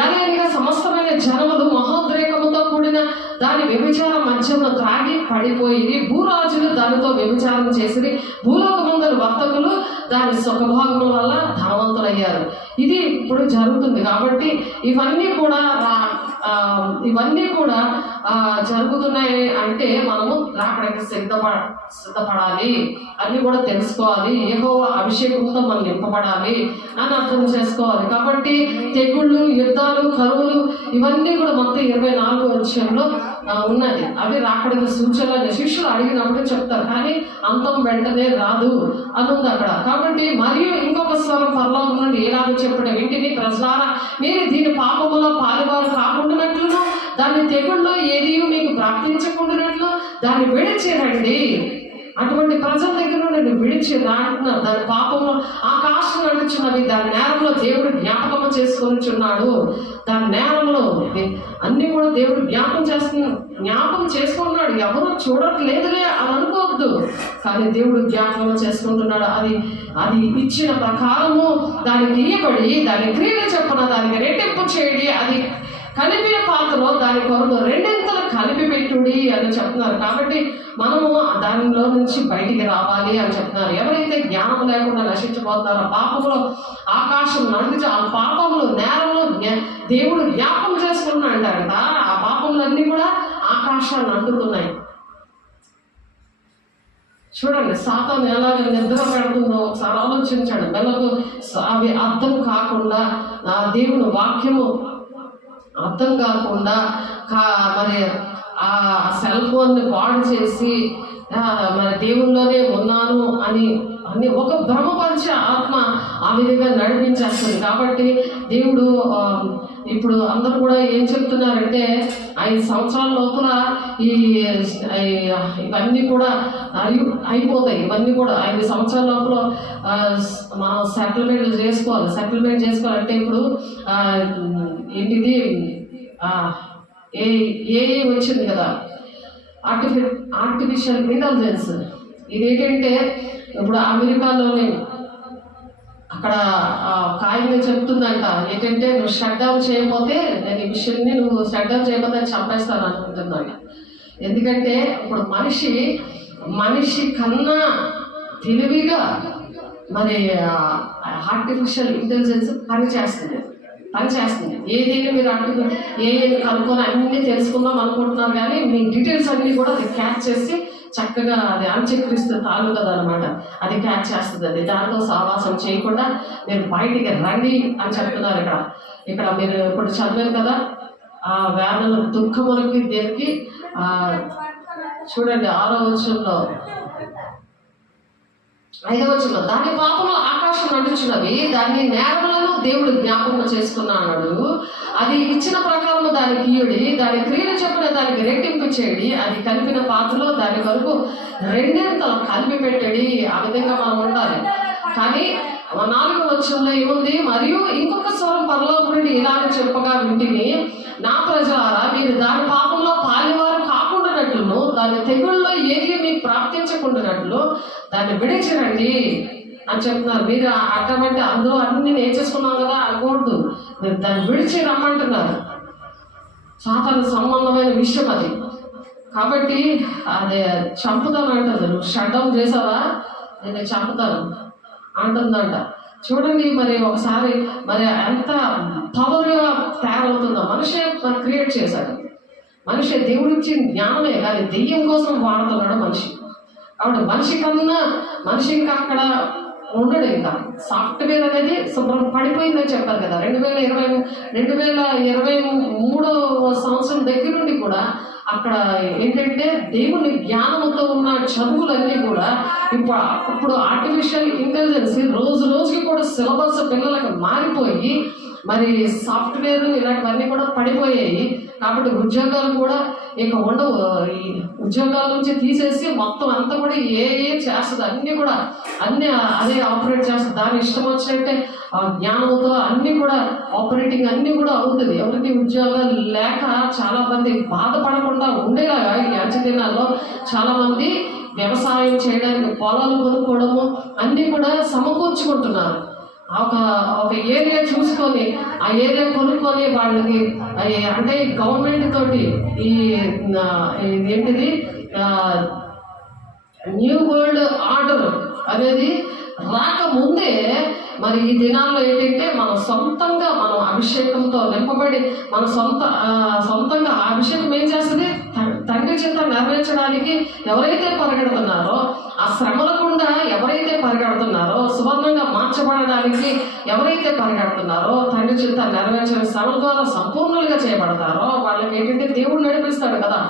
ఏలైనగా సమస్తమైన జనములు మహోద్రేకముతో కూడిన దాని వ్యభిచార మధ్యమును త్రాగి పడిపోయి భూరాజులు దానితో వ్యభిచారం చేసి భూలోకమందరు వర్తకులు దాని సుఖభోగముల వల్ల ధనవంతులయ్యారు. ఇది ఇప్పుడు జరుగుతుంది. కాబట్టి ఇవన్నీ కూడా జరుగుతున్నాయి అంటే మనము రాకడానికి సిద్ధపడాలి, అన్ని కూడా తెలుసుకోవాలి, యెహోవా అభిషేకంతో మనం నింపబడాలి అని అర్థం చేసుకోవాలి. కాబట్టి తెగుళ్ళు, యుద్ధాలు, కరువులు ఇవన్నీ కూడా మొత్తం 24 అధ్యాయంలో ఉన్నది. అవి రాకడానికి సూచనలు శిష్యులు అడిగినప్పుడు చెప్తారు, కానీ అంతం వెంటనే రాదు అని ఉంది అక్కడ. కాబట్టి మరియు ఇంకొక స్వరం పరలోకం నుండి ఎలాగో చెప్పడం, ఇంటిని ప్రజలారా మీరు దీని పాపములో పాలువారు కాకుండానట్లును దాని తెగుళ్ళలో ఏది మీకు ప్రాప్తించకుండానట్లు దాన్ని విడిచిరండి. అటువంటి ప్రజల దగ్గర నుండి విడిచి రాంటున్నారు. దాని పాపంలో ఆకాశం నడుచున్నవి, దాని నేరంలో దేవుడు జ్ఞాపకం చేసుకొనిచున్నాడు. దాని నేరంలో అన్ని కూడా దేవుడు జ్ఞాపకం చేసుకున్నాడు. ఎవరు చూడట్లేదులే అని అనుకోవద్దు, కానీ దేవుడు జ్ఞాపకం చేసుకుంటున్నాడు. అది ఇచ్చిన ప్రకారము దానికి ఇయ్యబడి దాని క్రియలు చెప్పన దానికి రెట్టింపు చేయండి. అది కలిపిన పాత్రలో దాని కొరకు 2 కలిపి పెట్టుడి అని చెప్తున్నారు. కాబట్టి మనము దానిలో నుంచి బయటికి రావాలి అని చెప్తున్నారు. ఎవరైతే జ్ఞానం లేకుండా నశించిపోతారో, పాపంలో ఆకాశం నడిచి ఆ పాపంలో నేరంలో దేవుడు జ్ఞాపకం చేసుకున్నా అంటారట. ఆ పాపములన్నీ కూడా ఆకాశాన్ని అంటుతున్నాయి. చూడండి, సాతాను ఎలాగ నిద్ర పెడుతుందో ఒకసారి ఆలోచించండి. మెలకు అవి అర్థం కాకుండా, దేవుని వాక్యము అర్థం కాకుండా మరి ఆ సెల్ ఫోన్ని పాడు చేసి మరి దేవుల్లోనే ఉన్నాను అని ఒక భ్రమపరిచే ఆత్మ ఆ విధంగా నడిపించేస్తుంది. కాబట్టి దేవుడు ఇప్పుడు అందరూ కూడా ఏం చెప్తున్నారంటే 5 సంవత్సరాల లోపల ఇవన్నీ కూడా అయిపోతాయి. ఇవన్నీ కూడా 5 సంవత్సరాల లోపల మనం సెటిల్మెంట్ చేసుకోవాలంటే ఇప్పుడు ఏంటిది ఏ వచ్చింది కదా, ఆర్టిఫిషియల్ ఇంటెలిజెన్స్. ఇదేంటంటే ఇప్పుడు అమెరికాలోనే అక్కడ కాయని చెప్తుందంట, ఏంటంటే నువ్వు షట్ డౌన్ చేయకపోతే నేను ఈ మిషన్ని నువ్వు షట్ డౌన్ చేయకపోతే చంపేస్తాను అనుకుంటున్నాను. ఎందుకంటే ఇప్పుడు మనిషి కన్నా తెలివిగా మరి ఆర్టిఫిషియల్ ఇంటెలిజెన్స్ పనిచేస్తుంది. ఏదైనా మీరు ఏం కనుక్కొని అన్నీ తెలుసుకుందాం అనుకుంటున్నారు, కానీ మీ డీటెయిల్స్ అన్నీ కూడా అది క్యాచ్ చేసి చక్కగా అది అంత్యక్రీస్తు తాలూకది అనమాట. అది క్యాచ్ చేస్తుంది. అది దాంతో సావాసం చేయకుండా మీరు బయటికి రండి అని చెప్తున్నారు. ఇక్కడ మీరు ఇప్పుడు చదివారు కదా, ఆ వేదన దుఃఖములకి దేనికి చూడండి 6వ వచనంలో 5వ వచనంలో దాని పాపంలో ఆకాశం నడుచున్నవి, దాన్ని నేరములను దేవుడు జ్ఞాపకం చేసుకున్నాడు. అది ఇచ్చిన ప్రకారం దానికి ఇయ్యుడి, దాని క్రియలు చెప్పిన దానికి రెట్టింపు చేయండి. అది కలిపిన పాత్రలో దాని వరకు 2 కలిపి పెట్టండి. ఆ విధంగా మనం ఉండాలి. కానీ 4వ వచనంలో ఏముంది, మరియు ఇంకొక స్వరం పరలోకం నుండి ఇలాగ చెప్పగా వింటిని, నా ప్రజలారా మీరు దాని పాపంలో పాలివారు కాకుండానట్లును దాని తెగుళ్ళలో ఏది మీకు ప్రాప్తించకుండానట్లు దాన్ని విడిచిరండి అని చెప్తున్నారు. మీరు అర్థమంటే అందులో అన్ని నేర్చేసుకున్నాం కదా అనుకోవద్దు, మీరు దాన్ని విడిచి రమ్మంటున్నారు. సాతాను సంబంధమైన విషయం అది. కాబట్టి అది చంపుతాను అంటుంది. నువ్వు షట్ డౌన్ చేసావా, నేను చంపుతాను అంటుందంట. చూడండి మరి ఒకసారి మరి ఎంత పవర్గా తయారవుతుందో. మనిషే క్రియేట్ చేశాడు, మనిషి దేవుడిచ్చి జ్ఞానమే, కానీ దెయ్యం కోసం వాడుతున్నాడు మనిషి. కాబట్టి మనిషి ఇంకా అక్కడ ఉండడు. ఇంకా సాఫ్ట్వేర్ అనేది శుభ్రం పడిపోయిందని చెప్పారు కదా. 2023 సంవత్సరం దగ్గర నుండి కూడా అక్కడ ఏంటంటే దేవుని జ్ఞానంతో ఉన్న చదువులన్నీ కూడా ఇప్పుడు ఆర్టిఫిషియల్ ఇంటెలిజెన్స్ రోజుకి కూడా సిలబస్ పిల్లలకు మారిపోయి మరి సాఫ్ట్వేర్ ఇలాంటివన్నీ కూడా పడిపోయాయి. కాబట్టి ఉద్యోగాలు కూడా ఇక ఉండవు. ఈ ఉద్యోగాల నుంచి తీసేసి మొత్తం అంతా కూడా ఏ చేస్తుంది, అన్నీ అదే ఆపరేట్ చేస్తుంది. దాని ఇష్టం వచ్చినట్టే జ్ఞానంతో అన్నీ కూడా ఆపరేటింగ్ అన్నీ కూడా అవుతుంది. ఎవరికి ఉద్యోగాలు లేక చాలా మంది బాధపడకుండా ఉండేలాగా ఈ అంచె దినాల్లో చాలా మంది వ్యవసాయం చేయడానికి పొలాలు కొనుక్కోవడము అన్నీ కూడా సమకూర్చుకుంటున్నారు. ఒక ఏరియా చూసుకొని ఆ ఏరియా కొనుక్కొని వాళ్ళకి అంటే గవర్నమెంట్ తోటి ఏంటిది న్యూ వరల్డ్ ఆర్డర్ అనేది రాకముందే మరి ఈ దినాల్లో ఏంటంటే మనం సొంతంగా మనం అభిషేకంతో నింపబడి మన సొంతంగా ఆ అభిషేకం ఏం చేస్తుంది? తండ్రి చేత నెరవేర్చడానికి ఎవరైతే పరిగెడుతున్నారో, ఆ శ్రమల గుండా ఎవరైతే పరిగెడుతున్నారో, సువర్ణంగా మార్చబడడానికి ఎవరైతే పరిగెడుతున్నారో, తండ్రి చేత నెరవేర్చిన శ్రమల ద్వారా సంపూర్ణులుగా చేయబడతారో వాళ్ళకి ఏంటంటే దేవుడు నడిపిస్తాడు కదా.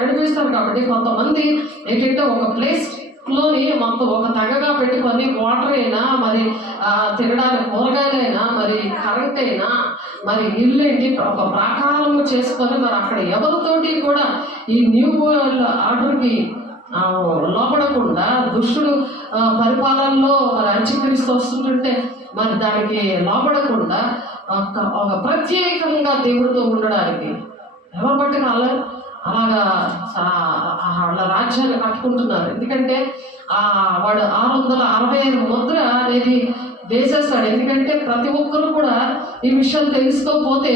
నడిపిస్తాడు కాబట్టి కొంతమంది ఏంటంటే ఒక ప్లేస్ లోని మొత్తం ఒక తగ్గగా పెట్టుకొని వాటర్ అయినా, మరి తినడానికి కూరగాయలైనా, మరి కరెంట్ అయినా, మరి ఇల్లు ఏంటి ఒక ప్రాకారం చేసుకొని మరి అక్కడ ఎవరితోటి కూడా ఈ న్యూ వరల్డ్ ఆర్డర్కి లోపడకుండా దుష్టుడు పరిపాలనలో మరి అంత్యక్రీస్తు వస్తుంటే మరి దానికి లోపడకుండా ఒక ప్రత్యేకంగా దేవుడితో ఉండడానికి ఎవరు పట్టుకు అలాగా వాళ్ళ రాజ్యాన్ని కట్టుకుంటున్నారు. ఎందుకంటే వాడు 665 ముద్ర అనేది వేసేస్తాడు. ఎందుకంటే ప్రతి ఒక్కరు కూడా ఈ విషయం తెలుసుకోకపోతే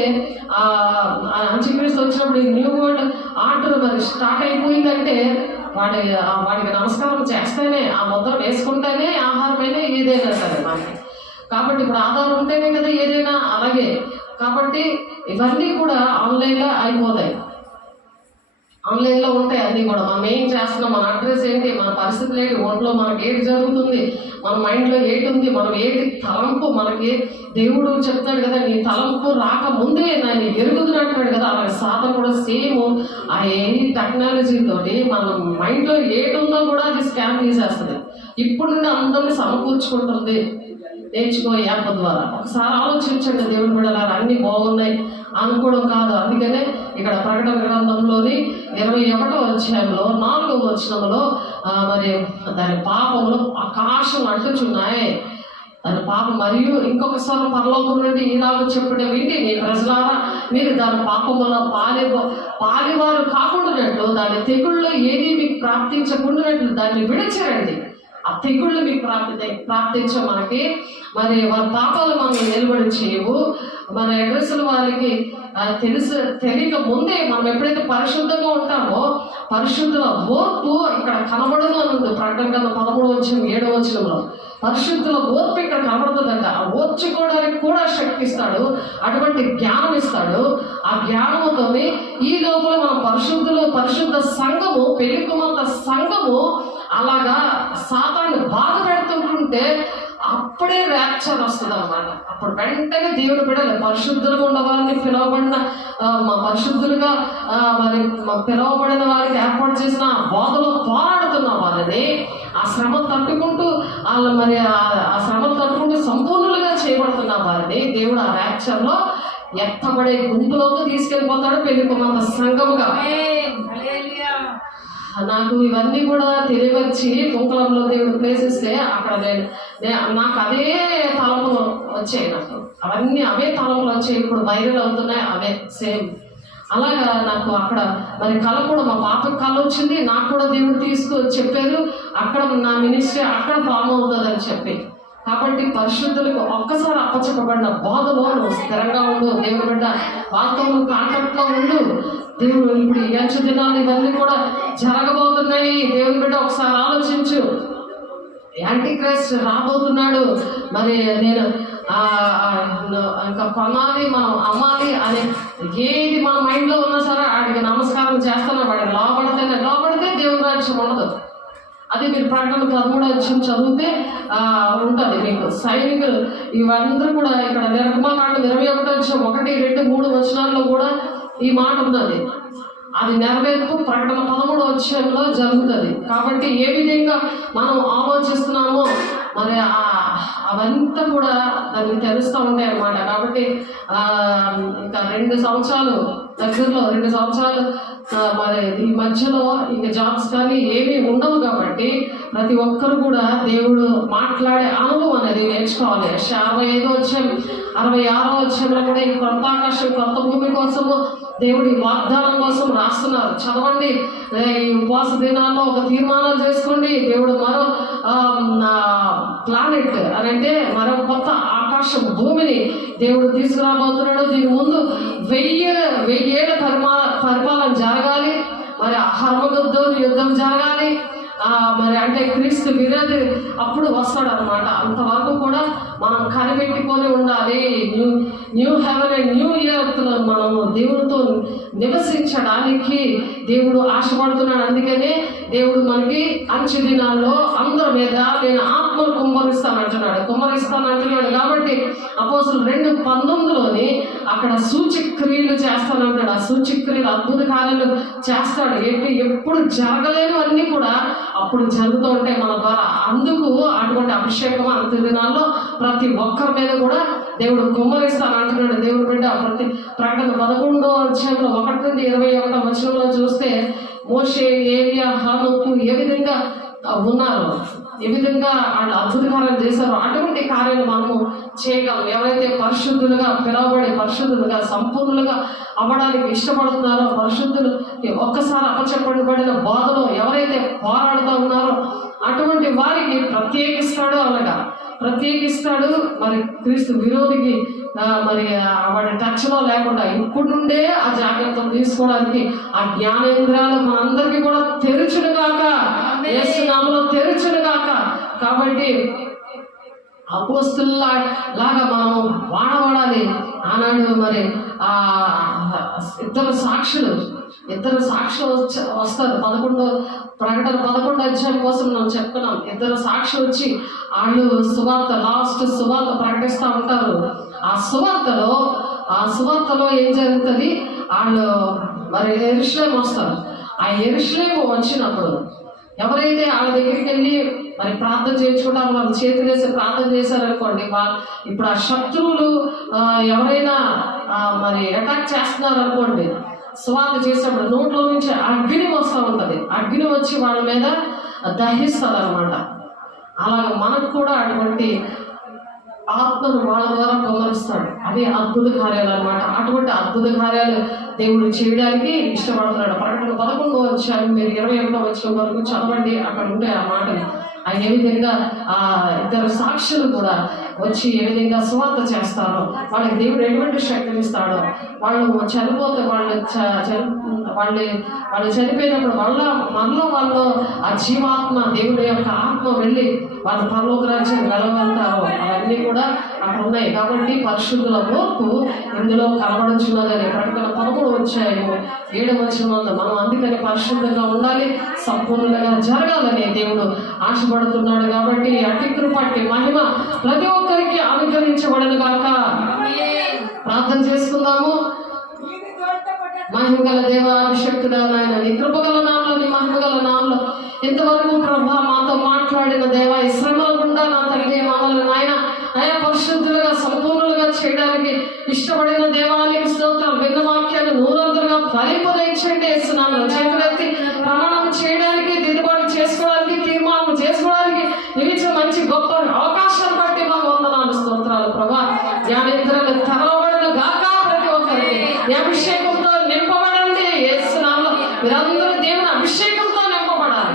అంత్యక్రీస్తు వచ్చినప్పుడు ఈ న్యూ వరల్డ్ ఆర్డర్ మరి స్టార్ట్ అయిపోయిందంటే వాడికి నమస్కారం చేస్తేనే, ఆ ముద్ర వేసుకుంటేనే ఆహారమైనా ఏదైనా సరే మనకి. కాబట్టి ఇప్పుడు ఆధారం ఉంటేనే కదా ఏదైనా. అలాగే కాబట్టి ఇవన్నీ కూడా ఆన్లైన్లో అయిపోతాయి, ఆన్లైన్లో ఉంటాయి అన్నీ కూడా. మనం ఏం చేస్తున్నాం, మన అడ్రస్ ఏంటి, మన పరిస్థితులు ఏంటి, ఒంట్లో మనకి ఏది జరుగుతుంది, మన మైండ్లో ఏంటి ఉంది, మనం ఏంటి తలంపు, మనకి దేవుడు చెప్తాడు కదా నీ తలంపు రాకముందే నేను ఎరుగుతున్నట్టాడు కదా. అలాగే సాధన కూడా సేమ్ ఆ ఏ టెక్నాలజీతోటి మన మైండ్లో ఏటి ఉందో కూడా అది స్కాన్ తీసేస్తుంది. ఇప్పుడు నుండి అందరినీ సమకూర్చుకుంటుంది నేర్చుకో యాప్ ద్వారా. ఒకసారి ఆలోచించండి, దేవుడు కూడా అన్నీ బాగున్నాయి అనుకోవడం కాదు. అందుకనే ఇక్కడ ప్రకటన గ్రంథంలోని 21వ అధ్యాయంలో 4వ వచనంలో మరి దాని పాపములు ఆకాశం అంటుచున్నాయి, దాని పాపం. మరియు ఇంకొకసారి పరలోకం నుండి ఇలాగ చెప్పడం ఏంటి, నీ ప్రజలారా మీరు దాని పాపముల పాలివారు కాకుండానట్లు, దాని తెగుళ్ళు ఏది మీకు ప్రాప్తించకుండానట్లు దాన్ని విడిచిరండి. ఆ తెగుళ్ళు మీకు ప్రాప్తించ మనకి మరి వారి పాపాలు మనం నిలబడి చేయవు. మన అడ్రస్లు వారికి తెలియక ముందే మనం ఎప్పుడైతే పరిశుద్ధంగా ఉంటామో పరిశుద్ధుల ఓర్పు ఇక్కడ కనబడదు అని ఉంది. ప్రకటన గ్రంథం 13:7 పరిశుద్ధుల ఓర్పు ఇక్కడ కనబడుతుందంట. ఆ ఓర్చుకోవడానికి కూడా శక్తి ఇస్తాడు, అటువంటి జ్ఞానం ఇస్తాడు. ఆ జ్ఞానంతో ఈ లోపల మనం పరిశుద్ధ సంఘము, పెళ్లి కుమార్తె సంఘము అలాగా సాతాన్ని బాధ పెడుతుంటుంటే అప్పుడే ర్యాప్చర్ వస్తుంది అన్నమాట. అప్పుడు వెంటనే దేవుడు బిడ్డలు పరిశుద్ధులుగా ఉన్న వారిని పిలువబడిన పరిశుద్ధులుగా మరి పిలువబడిన వారికి ఏర్పాటు చేసిన బోధలో పోరాడుతున్న వారిని ఆ శ్రమ తట్టుకుంటూ ఆ శ్రమను తట్టుకుంటూ సంపూర్ణులుగా చేయబడుతున్న వారిని దేవుడు ఆ ర్యాప్చర్లో ఎత్తబడే గుంపులోకి తీసుకెళ్ళిపోతాడు పెళ్లి కుమార్తె సంఘముగా. నాకు ఇవన్నీ కూడా తెలియవచ్చి కుంకలంలో దేవుడు ప్లేసిస్తే అక్కడ నాకు అదే తలంపులు వచ్చాయి. నాకు అవే తలంపులు వచ్చాయి. ఇప్పుడు వైరల్ అవుతున్నాయి అవే సేమ్. అలాగా నాకు అక్కడ మరి కళ కూడా మా పాపకి కళ వచ్చింది, నాకు కూడా దేవుడు తీసుకొచ్చి చెప్పారు అక్కడ నా మినిస్ట్రీ అక్కడ ఫామ్ అవుతుందని చెప్పి. కాబట్టి పరిశుద్ధులకు ఒక్కసారి అప్పచెప్పబడిన బోధలో నువ్వు స్థిరంగా ఉండు. దేవుడు బిడ్డ వాళ్ళతో నువ్వు కాంటాక్ట్లో ఉండు. దేవుడు ఇప్పుడు ఈ అంచు దినాలు ఇవన్నీ కూడా జరగబోతున్నాయి. దేవుని బిడ్డ ఒకసారి ఆలోచించు. యాంటీక్రైస్ట్ రాబోతున్నాడు. మరి నేను ఇంకా కొనాలి, మనం అమ్మాలి అనే ఏది మన మైండ్లో ఉన్నా సరే వాడికి నమస్కారం చేస్తున్నా, వాడికి లోపడితే దేవుని రాజ్యం ఉండదు. అది మీరు ప్రకటన 13వ అధ్యాయం చదివితే ఉంటుంది మీకు. సైనికులు ఇవందరూ కూడా ఇక్కడ నిర్గమకాండం 21వ అధ్యాయం 1, 2, 3 వచనాల్లో కూడా ఈ మాట ఉన్నది. అది నెరవేర్పు ప్రకటన 13వ అధ్యాయంలో జరుగుతుంది. కాబట్టి ఏ విధంగా మనం ఆలోచిస్తున్నామో మరి అవంతా కూడా దాన్ని తెలుస్తూ ఉంటాయి అన్నమాట. కాబట్టి ఇంకా 2 సంవత్సరాలు దగ్గరలో 2 సంవత్సరాలు మరి ఈ మధ్యలో ఇంకా జాబ్స్ కానీ ఏమీ ఉండవు. కాబట్టి ప్రతి ఒక్కరు కూడా దేవుడు మాట్లాడే అనుభవం అనేది నేర్చుకోవాలి. 65వ అధ్యాయం 66వ అధ్యాయంలో కూడా ఈ కొత్త ఆకాశం కొత్త భూమి కోసము దేవుడి వాగ్దానం కోసం రాస్తున్నారు. చదవండి. ఈ ఉపవాస దినాల్లో ఒక తీర్మానం చేసుకోండి. దేవుడు మరో ప్లానెట్ అని అంటే మరో కొత్త ఆకాశం భూమిని దేవుడు తీసుకురాబోతున్నాడు. దీని ముందు 1000 ఏళ్ళ పరిపాలన జరగాలి. మరి హర్మగద్దోని యుద్ధం జరగాలి. మరి అంటే క్రీస్తు విరోధి అప్పుడు వస్తాడు అనమాట. అంతవరకు కూడా మనం కనిపెట్టుకొని ఉండాలి. New heaven and new earth మనము దేవుడితో నివసించడానికి దేవుడు ఆశపడుతున్నాడు. అందుకనే దేవుడు మనకి అంచె దినాల్లో అందరి మీద నేను ఆత్మను కుమ్మరిస్తానంటున్నాడు. కాబట్టి అపోస్తలులు 2:19 అక్కడ సూచక్రియలు చేస్తానంటాడు. ఆ సూచక్రియలు అద్భుత కార్యాలు చేస్తాడు. ఎప్పుడు జరగలేనివన్నీ కూడా అప్పుడు జరుగుతూ ఉంటాయి మన ద్వారా. అందుకు అటువంటి అభిషేకం అంత్య దినాల్లో ప్రతి ఒక్కరి మీద కూడా దేవుడు కుమ్మరిస్తానంటున్నాడు. దేవుడు బిడ్డ ప్రకటన 11:1-21 చూస్తే మోషే, ఏలియా, హానోకు ఏ విధంగా ఉన్నారు, ఏ విధంగా వాళ్ళు అద్భుత కార్యాలు చేశారో అటువంటి కార్యాలు మనము చేయగలం. ఎవరైతే పరిశుద్ధులుగా పిలవబడి పరిశుద్ధులుగా సంపూర్ణులుగా అవ్వడానికి ఇష్టపడుతున్నారో, పరిశుద్ధులు ఒక్కసారి అపచెప్పబడిన బోధలో ఎవరైతే పోరాడుతూ ఉన్నారో అటువంటి వారికి ప్రత్యేకిస్తాడు. మరి క్రీస్తు విరోధికి మరి వాడి టచ్లో లేకుండా ఇప్పుడు నుండే ఆ జాగ్రత్తలు తీసుకోవడానికి ఆ జ్ఞానేంద్రియాలు మనందరికీ కూడా తెరుచునుగాక, యేసు నామములో తెరుచునుగాక. కాబట్టి అపోస్తలులాగా మనం వాడబడాలి. ఆనాడు మరి ఇద్దరు సాక్షులు వస్తారు. ప్రకటన 11 కోసం మనం చెప్తున్నాం. ఇద్దరు సాక్షులు వచ్చి వాళ్ళు లాస్ట్ సువార్త ప్రకటిస్తూ ఉంటారు. ఆ సువార్తలో ఏం జరుగుతుంది, వాళ్ళు మరి యెరూషలేము వస్తారు. ఆ యెరూషలేము వచ్చినప్పుడు ఎవరైతే వాళ్ళ దగ్గరికి వెళ్ళి మరి ప్రార్థన చేయించుకుంటారు, వాళ్ళు చేతులు వేసి ప్రార్థన చేశారనుకోండి, ఇప్పుడు ఆ శత్రువులు ఎవరైనా మరి అటాక్ చేస్తున్నారు అనుకోండి, స్వార్థ చేసినప్పుడు నోట్లో నుంచి అగ్ని వస్తూ ఉంటుంది. అగ్ని వచ్చి వాళ్ళ మీద దహిస్తారు అనమాట. అలాగే మనకు కూడా అటువంటి ఆత్మను వాళ్ళ ద్వారా కుమ్మరిస్తాడు. అదే అద్భుత కార్యాలు అనమాట. అటువంటి అద్భుత కార్యాలు దేవుడు చేయడానికి ఇష్టపడుతున్నాడు. ప్రకటన 11 మీరు 21 వరకు చదవండి, అక్కడ ఉంటాయి ఆ మాటలు. ఆయన ఏ విధంగా ఆ ఇద్దరు సాక్షులు కూడా వచ్చి ఏ విధంగా సువార్త చేస్తారో, వాళ్ళకి దేవుడు ఎటువంటి శక్తిని ఇస్తాడో, వాళ్ళు చనిపోతే వాళ్ళు చనిపోయినప్పుడు మనలో వాళ్ళు ఆ జీవాత్మ దేవుడి యొక్క ఆత్మ వెళ్ళి వాళ్ళు పరలోక రాజ్యం వెళ్ళగలుగుతారో అవన్నీ కూడా అక్కడ ఉన్నాయి. కాబట్టి పరిశుద్ధుల ఓర్పు ఇందులో కనబడుచున్నదని ప్రకటన 13:7 మనం అందుకని పరిశుద్ధంగా ఉండాలి, సంపూర్ణంగా జరగాలని దేవుడు ఆశపడుతున్నాడు. కాబట్టి అట్టి కృప అట్టి మహిమ ప్రతి ఒక్కరికి అనుగ్రహించబడను గాక. ప్రార్థన చేసుకుందాము. మహిమగల దేవాభిషక్తుడా నాయన, నీ కృపగల నామలో, నీ మహిమగల నామలో ఇంతవరకు ప్రభా మాతో మాట్లాడిన దేవా, ఈ శ్రమల గుండా నా తండ్రి మమ్మల్ని నాయన ఆయా పరిశుద్ధులుగా సంపూర్ణులుగా చేయడానికి ఇష్టపడిన దేవానికి స్తోత్రం. విన్న వాక్యాన్ని నూరంతులుగా ఫలింపదయించండి. వేస్తున్నాను చేతులెత్తి ప్రమాణం చేయడానికి, దిద్దుబాటు చేసుకోవడానికి, తీర్మానం చేసుకోవడానికి నిలిచిన మంచి గొప్ప అవకాశాన్ని బట్టి మాకు వందనాలు, స్తోత్రాలు ప్రభా. జ్ఞానేంద్రాలు తెరవబడిన గాక. ప్రతి ఒక్కరికి ఈ అభిషేకంతో నింపబడండి. వేస్తున్నాను మీరందరూ దేవుని అభిషేకంతో నింపబడాలి.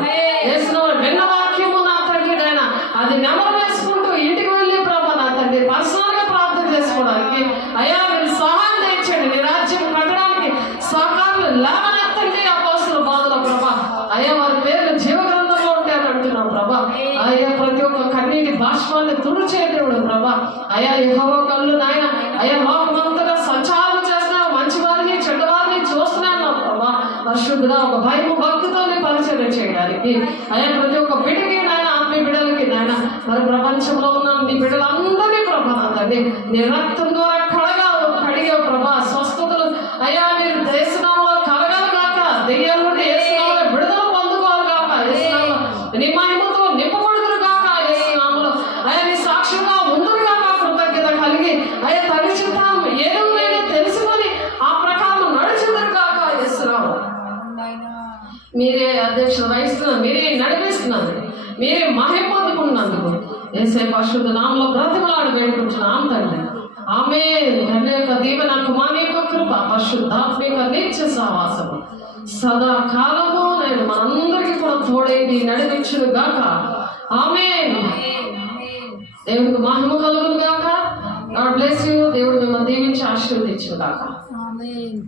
వేస్తున్నాను విన్న వాక్యము నా తండ్రి నాయన అది నెమరు వేసుకుంటూ ఇంటికి వెళ్ళి ప్రభా నా తండ్రి పర్సనల్ గా ప్రార్థన చేసుకోవడానికి అయ్యా మీరు సహాయం తెచ్చండి. నీ రాజ్యం కట్టడానికి సహకారులు లేవనెత్తండి. అపోస్తలుల బోధల ప్రభా అయ్యా వారి పేర్లు జీవగ్రంథంలో ఉంటాయని అంటున్నాం ప్రభా. అయ్యా ప్రతి ఒక్క కన్నీటి బాష్పాన్ని తుడిచేటప్పుడు ప్రభా అయ్యా యెహోవా కళ్ళు నాయన అయ్యా లోకమంతగా సంచారం చేస్తున్నావు, మంచి వారిని చెడ్డవారిని చూస్తున్నాను ప్రభా. పరిశుద్ధుడా ఒక భయం భక్తితోనే పరిచయం చేయడానికి అయ్యా ప్రతి ఒక్క బిడ్డకి నాయన, ఆత్మీయ బిడ్డలకి నాయన, మరి ప్రపంచంలో ఉన్న నీ బిడ్డలందరినీ ప్రభా తండ్రి నీ రక్తం ద్వారా కడిగే ప్రభా. స్వస్థతలు అయ్యా మీరు దేశనామలో కలగాలి కాక, దెయ్యాల నుండి యేసునామలో విడుదల పొందుకోవాలి కాక, యేసునామలో నీ మహిమతో నింపబడుదురు కాక, యేసునామలో అయ్యా నీ సాక్షిగా ఉందురు కాక. కృతజ్ఞత కలిగి అయ్యా తల్లి చిత్తం ఏదో తెలుసుకొని ఆ ప్రకారం నడుచుదురు కాక. యేసునామం మీరే అధ్యక్షులు వహిస్తున్నారు, మీరే నడిపిస్తున్నారు, మీరే మహిమ పొందుకున్నందుకు యేసయ్య పరిశుద్ధ నామములో బ్రతిమలాడి వేడుకుంటున్నాం తండ్రి. ఆమేన్. తండ్రి యొక్క దీవెన, కుమారుని యొక్క కృప, పరిశుద్ధాత్మిక నిత్య సహవాసము సదాకాలము నేను మనందరికీ కూడా తోడేది నడిపించును గాక. ఆమేన్. దేవుడికి మహిమ కలుగును గాక. God bless you. దేవుడు మిమ్మల్ని దీవించి ఆశీర్వదించును గాక. ఆమేన్.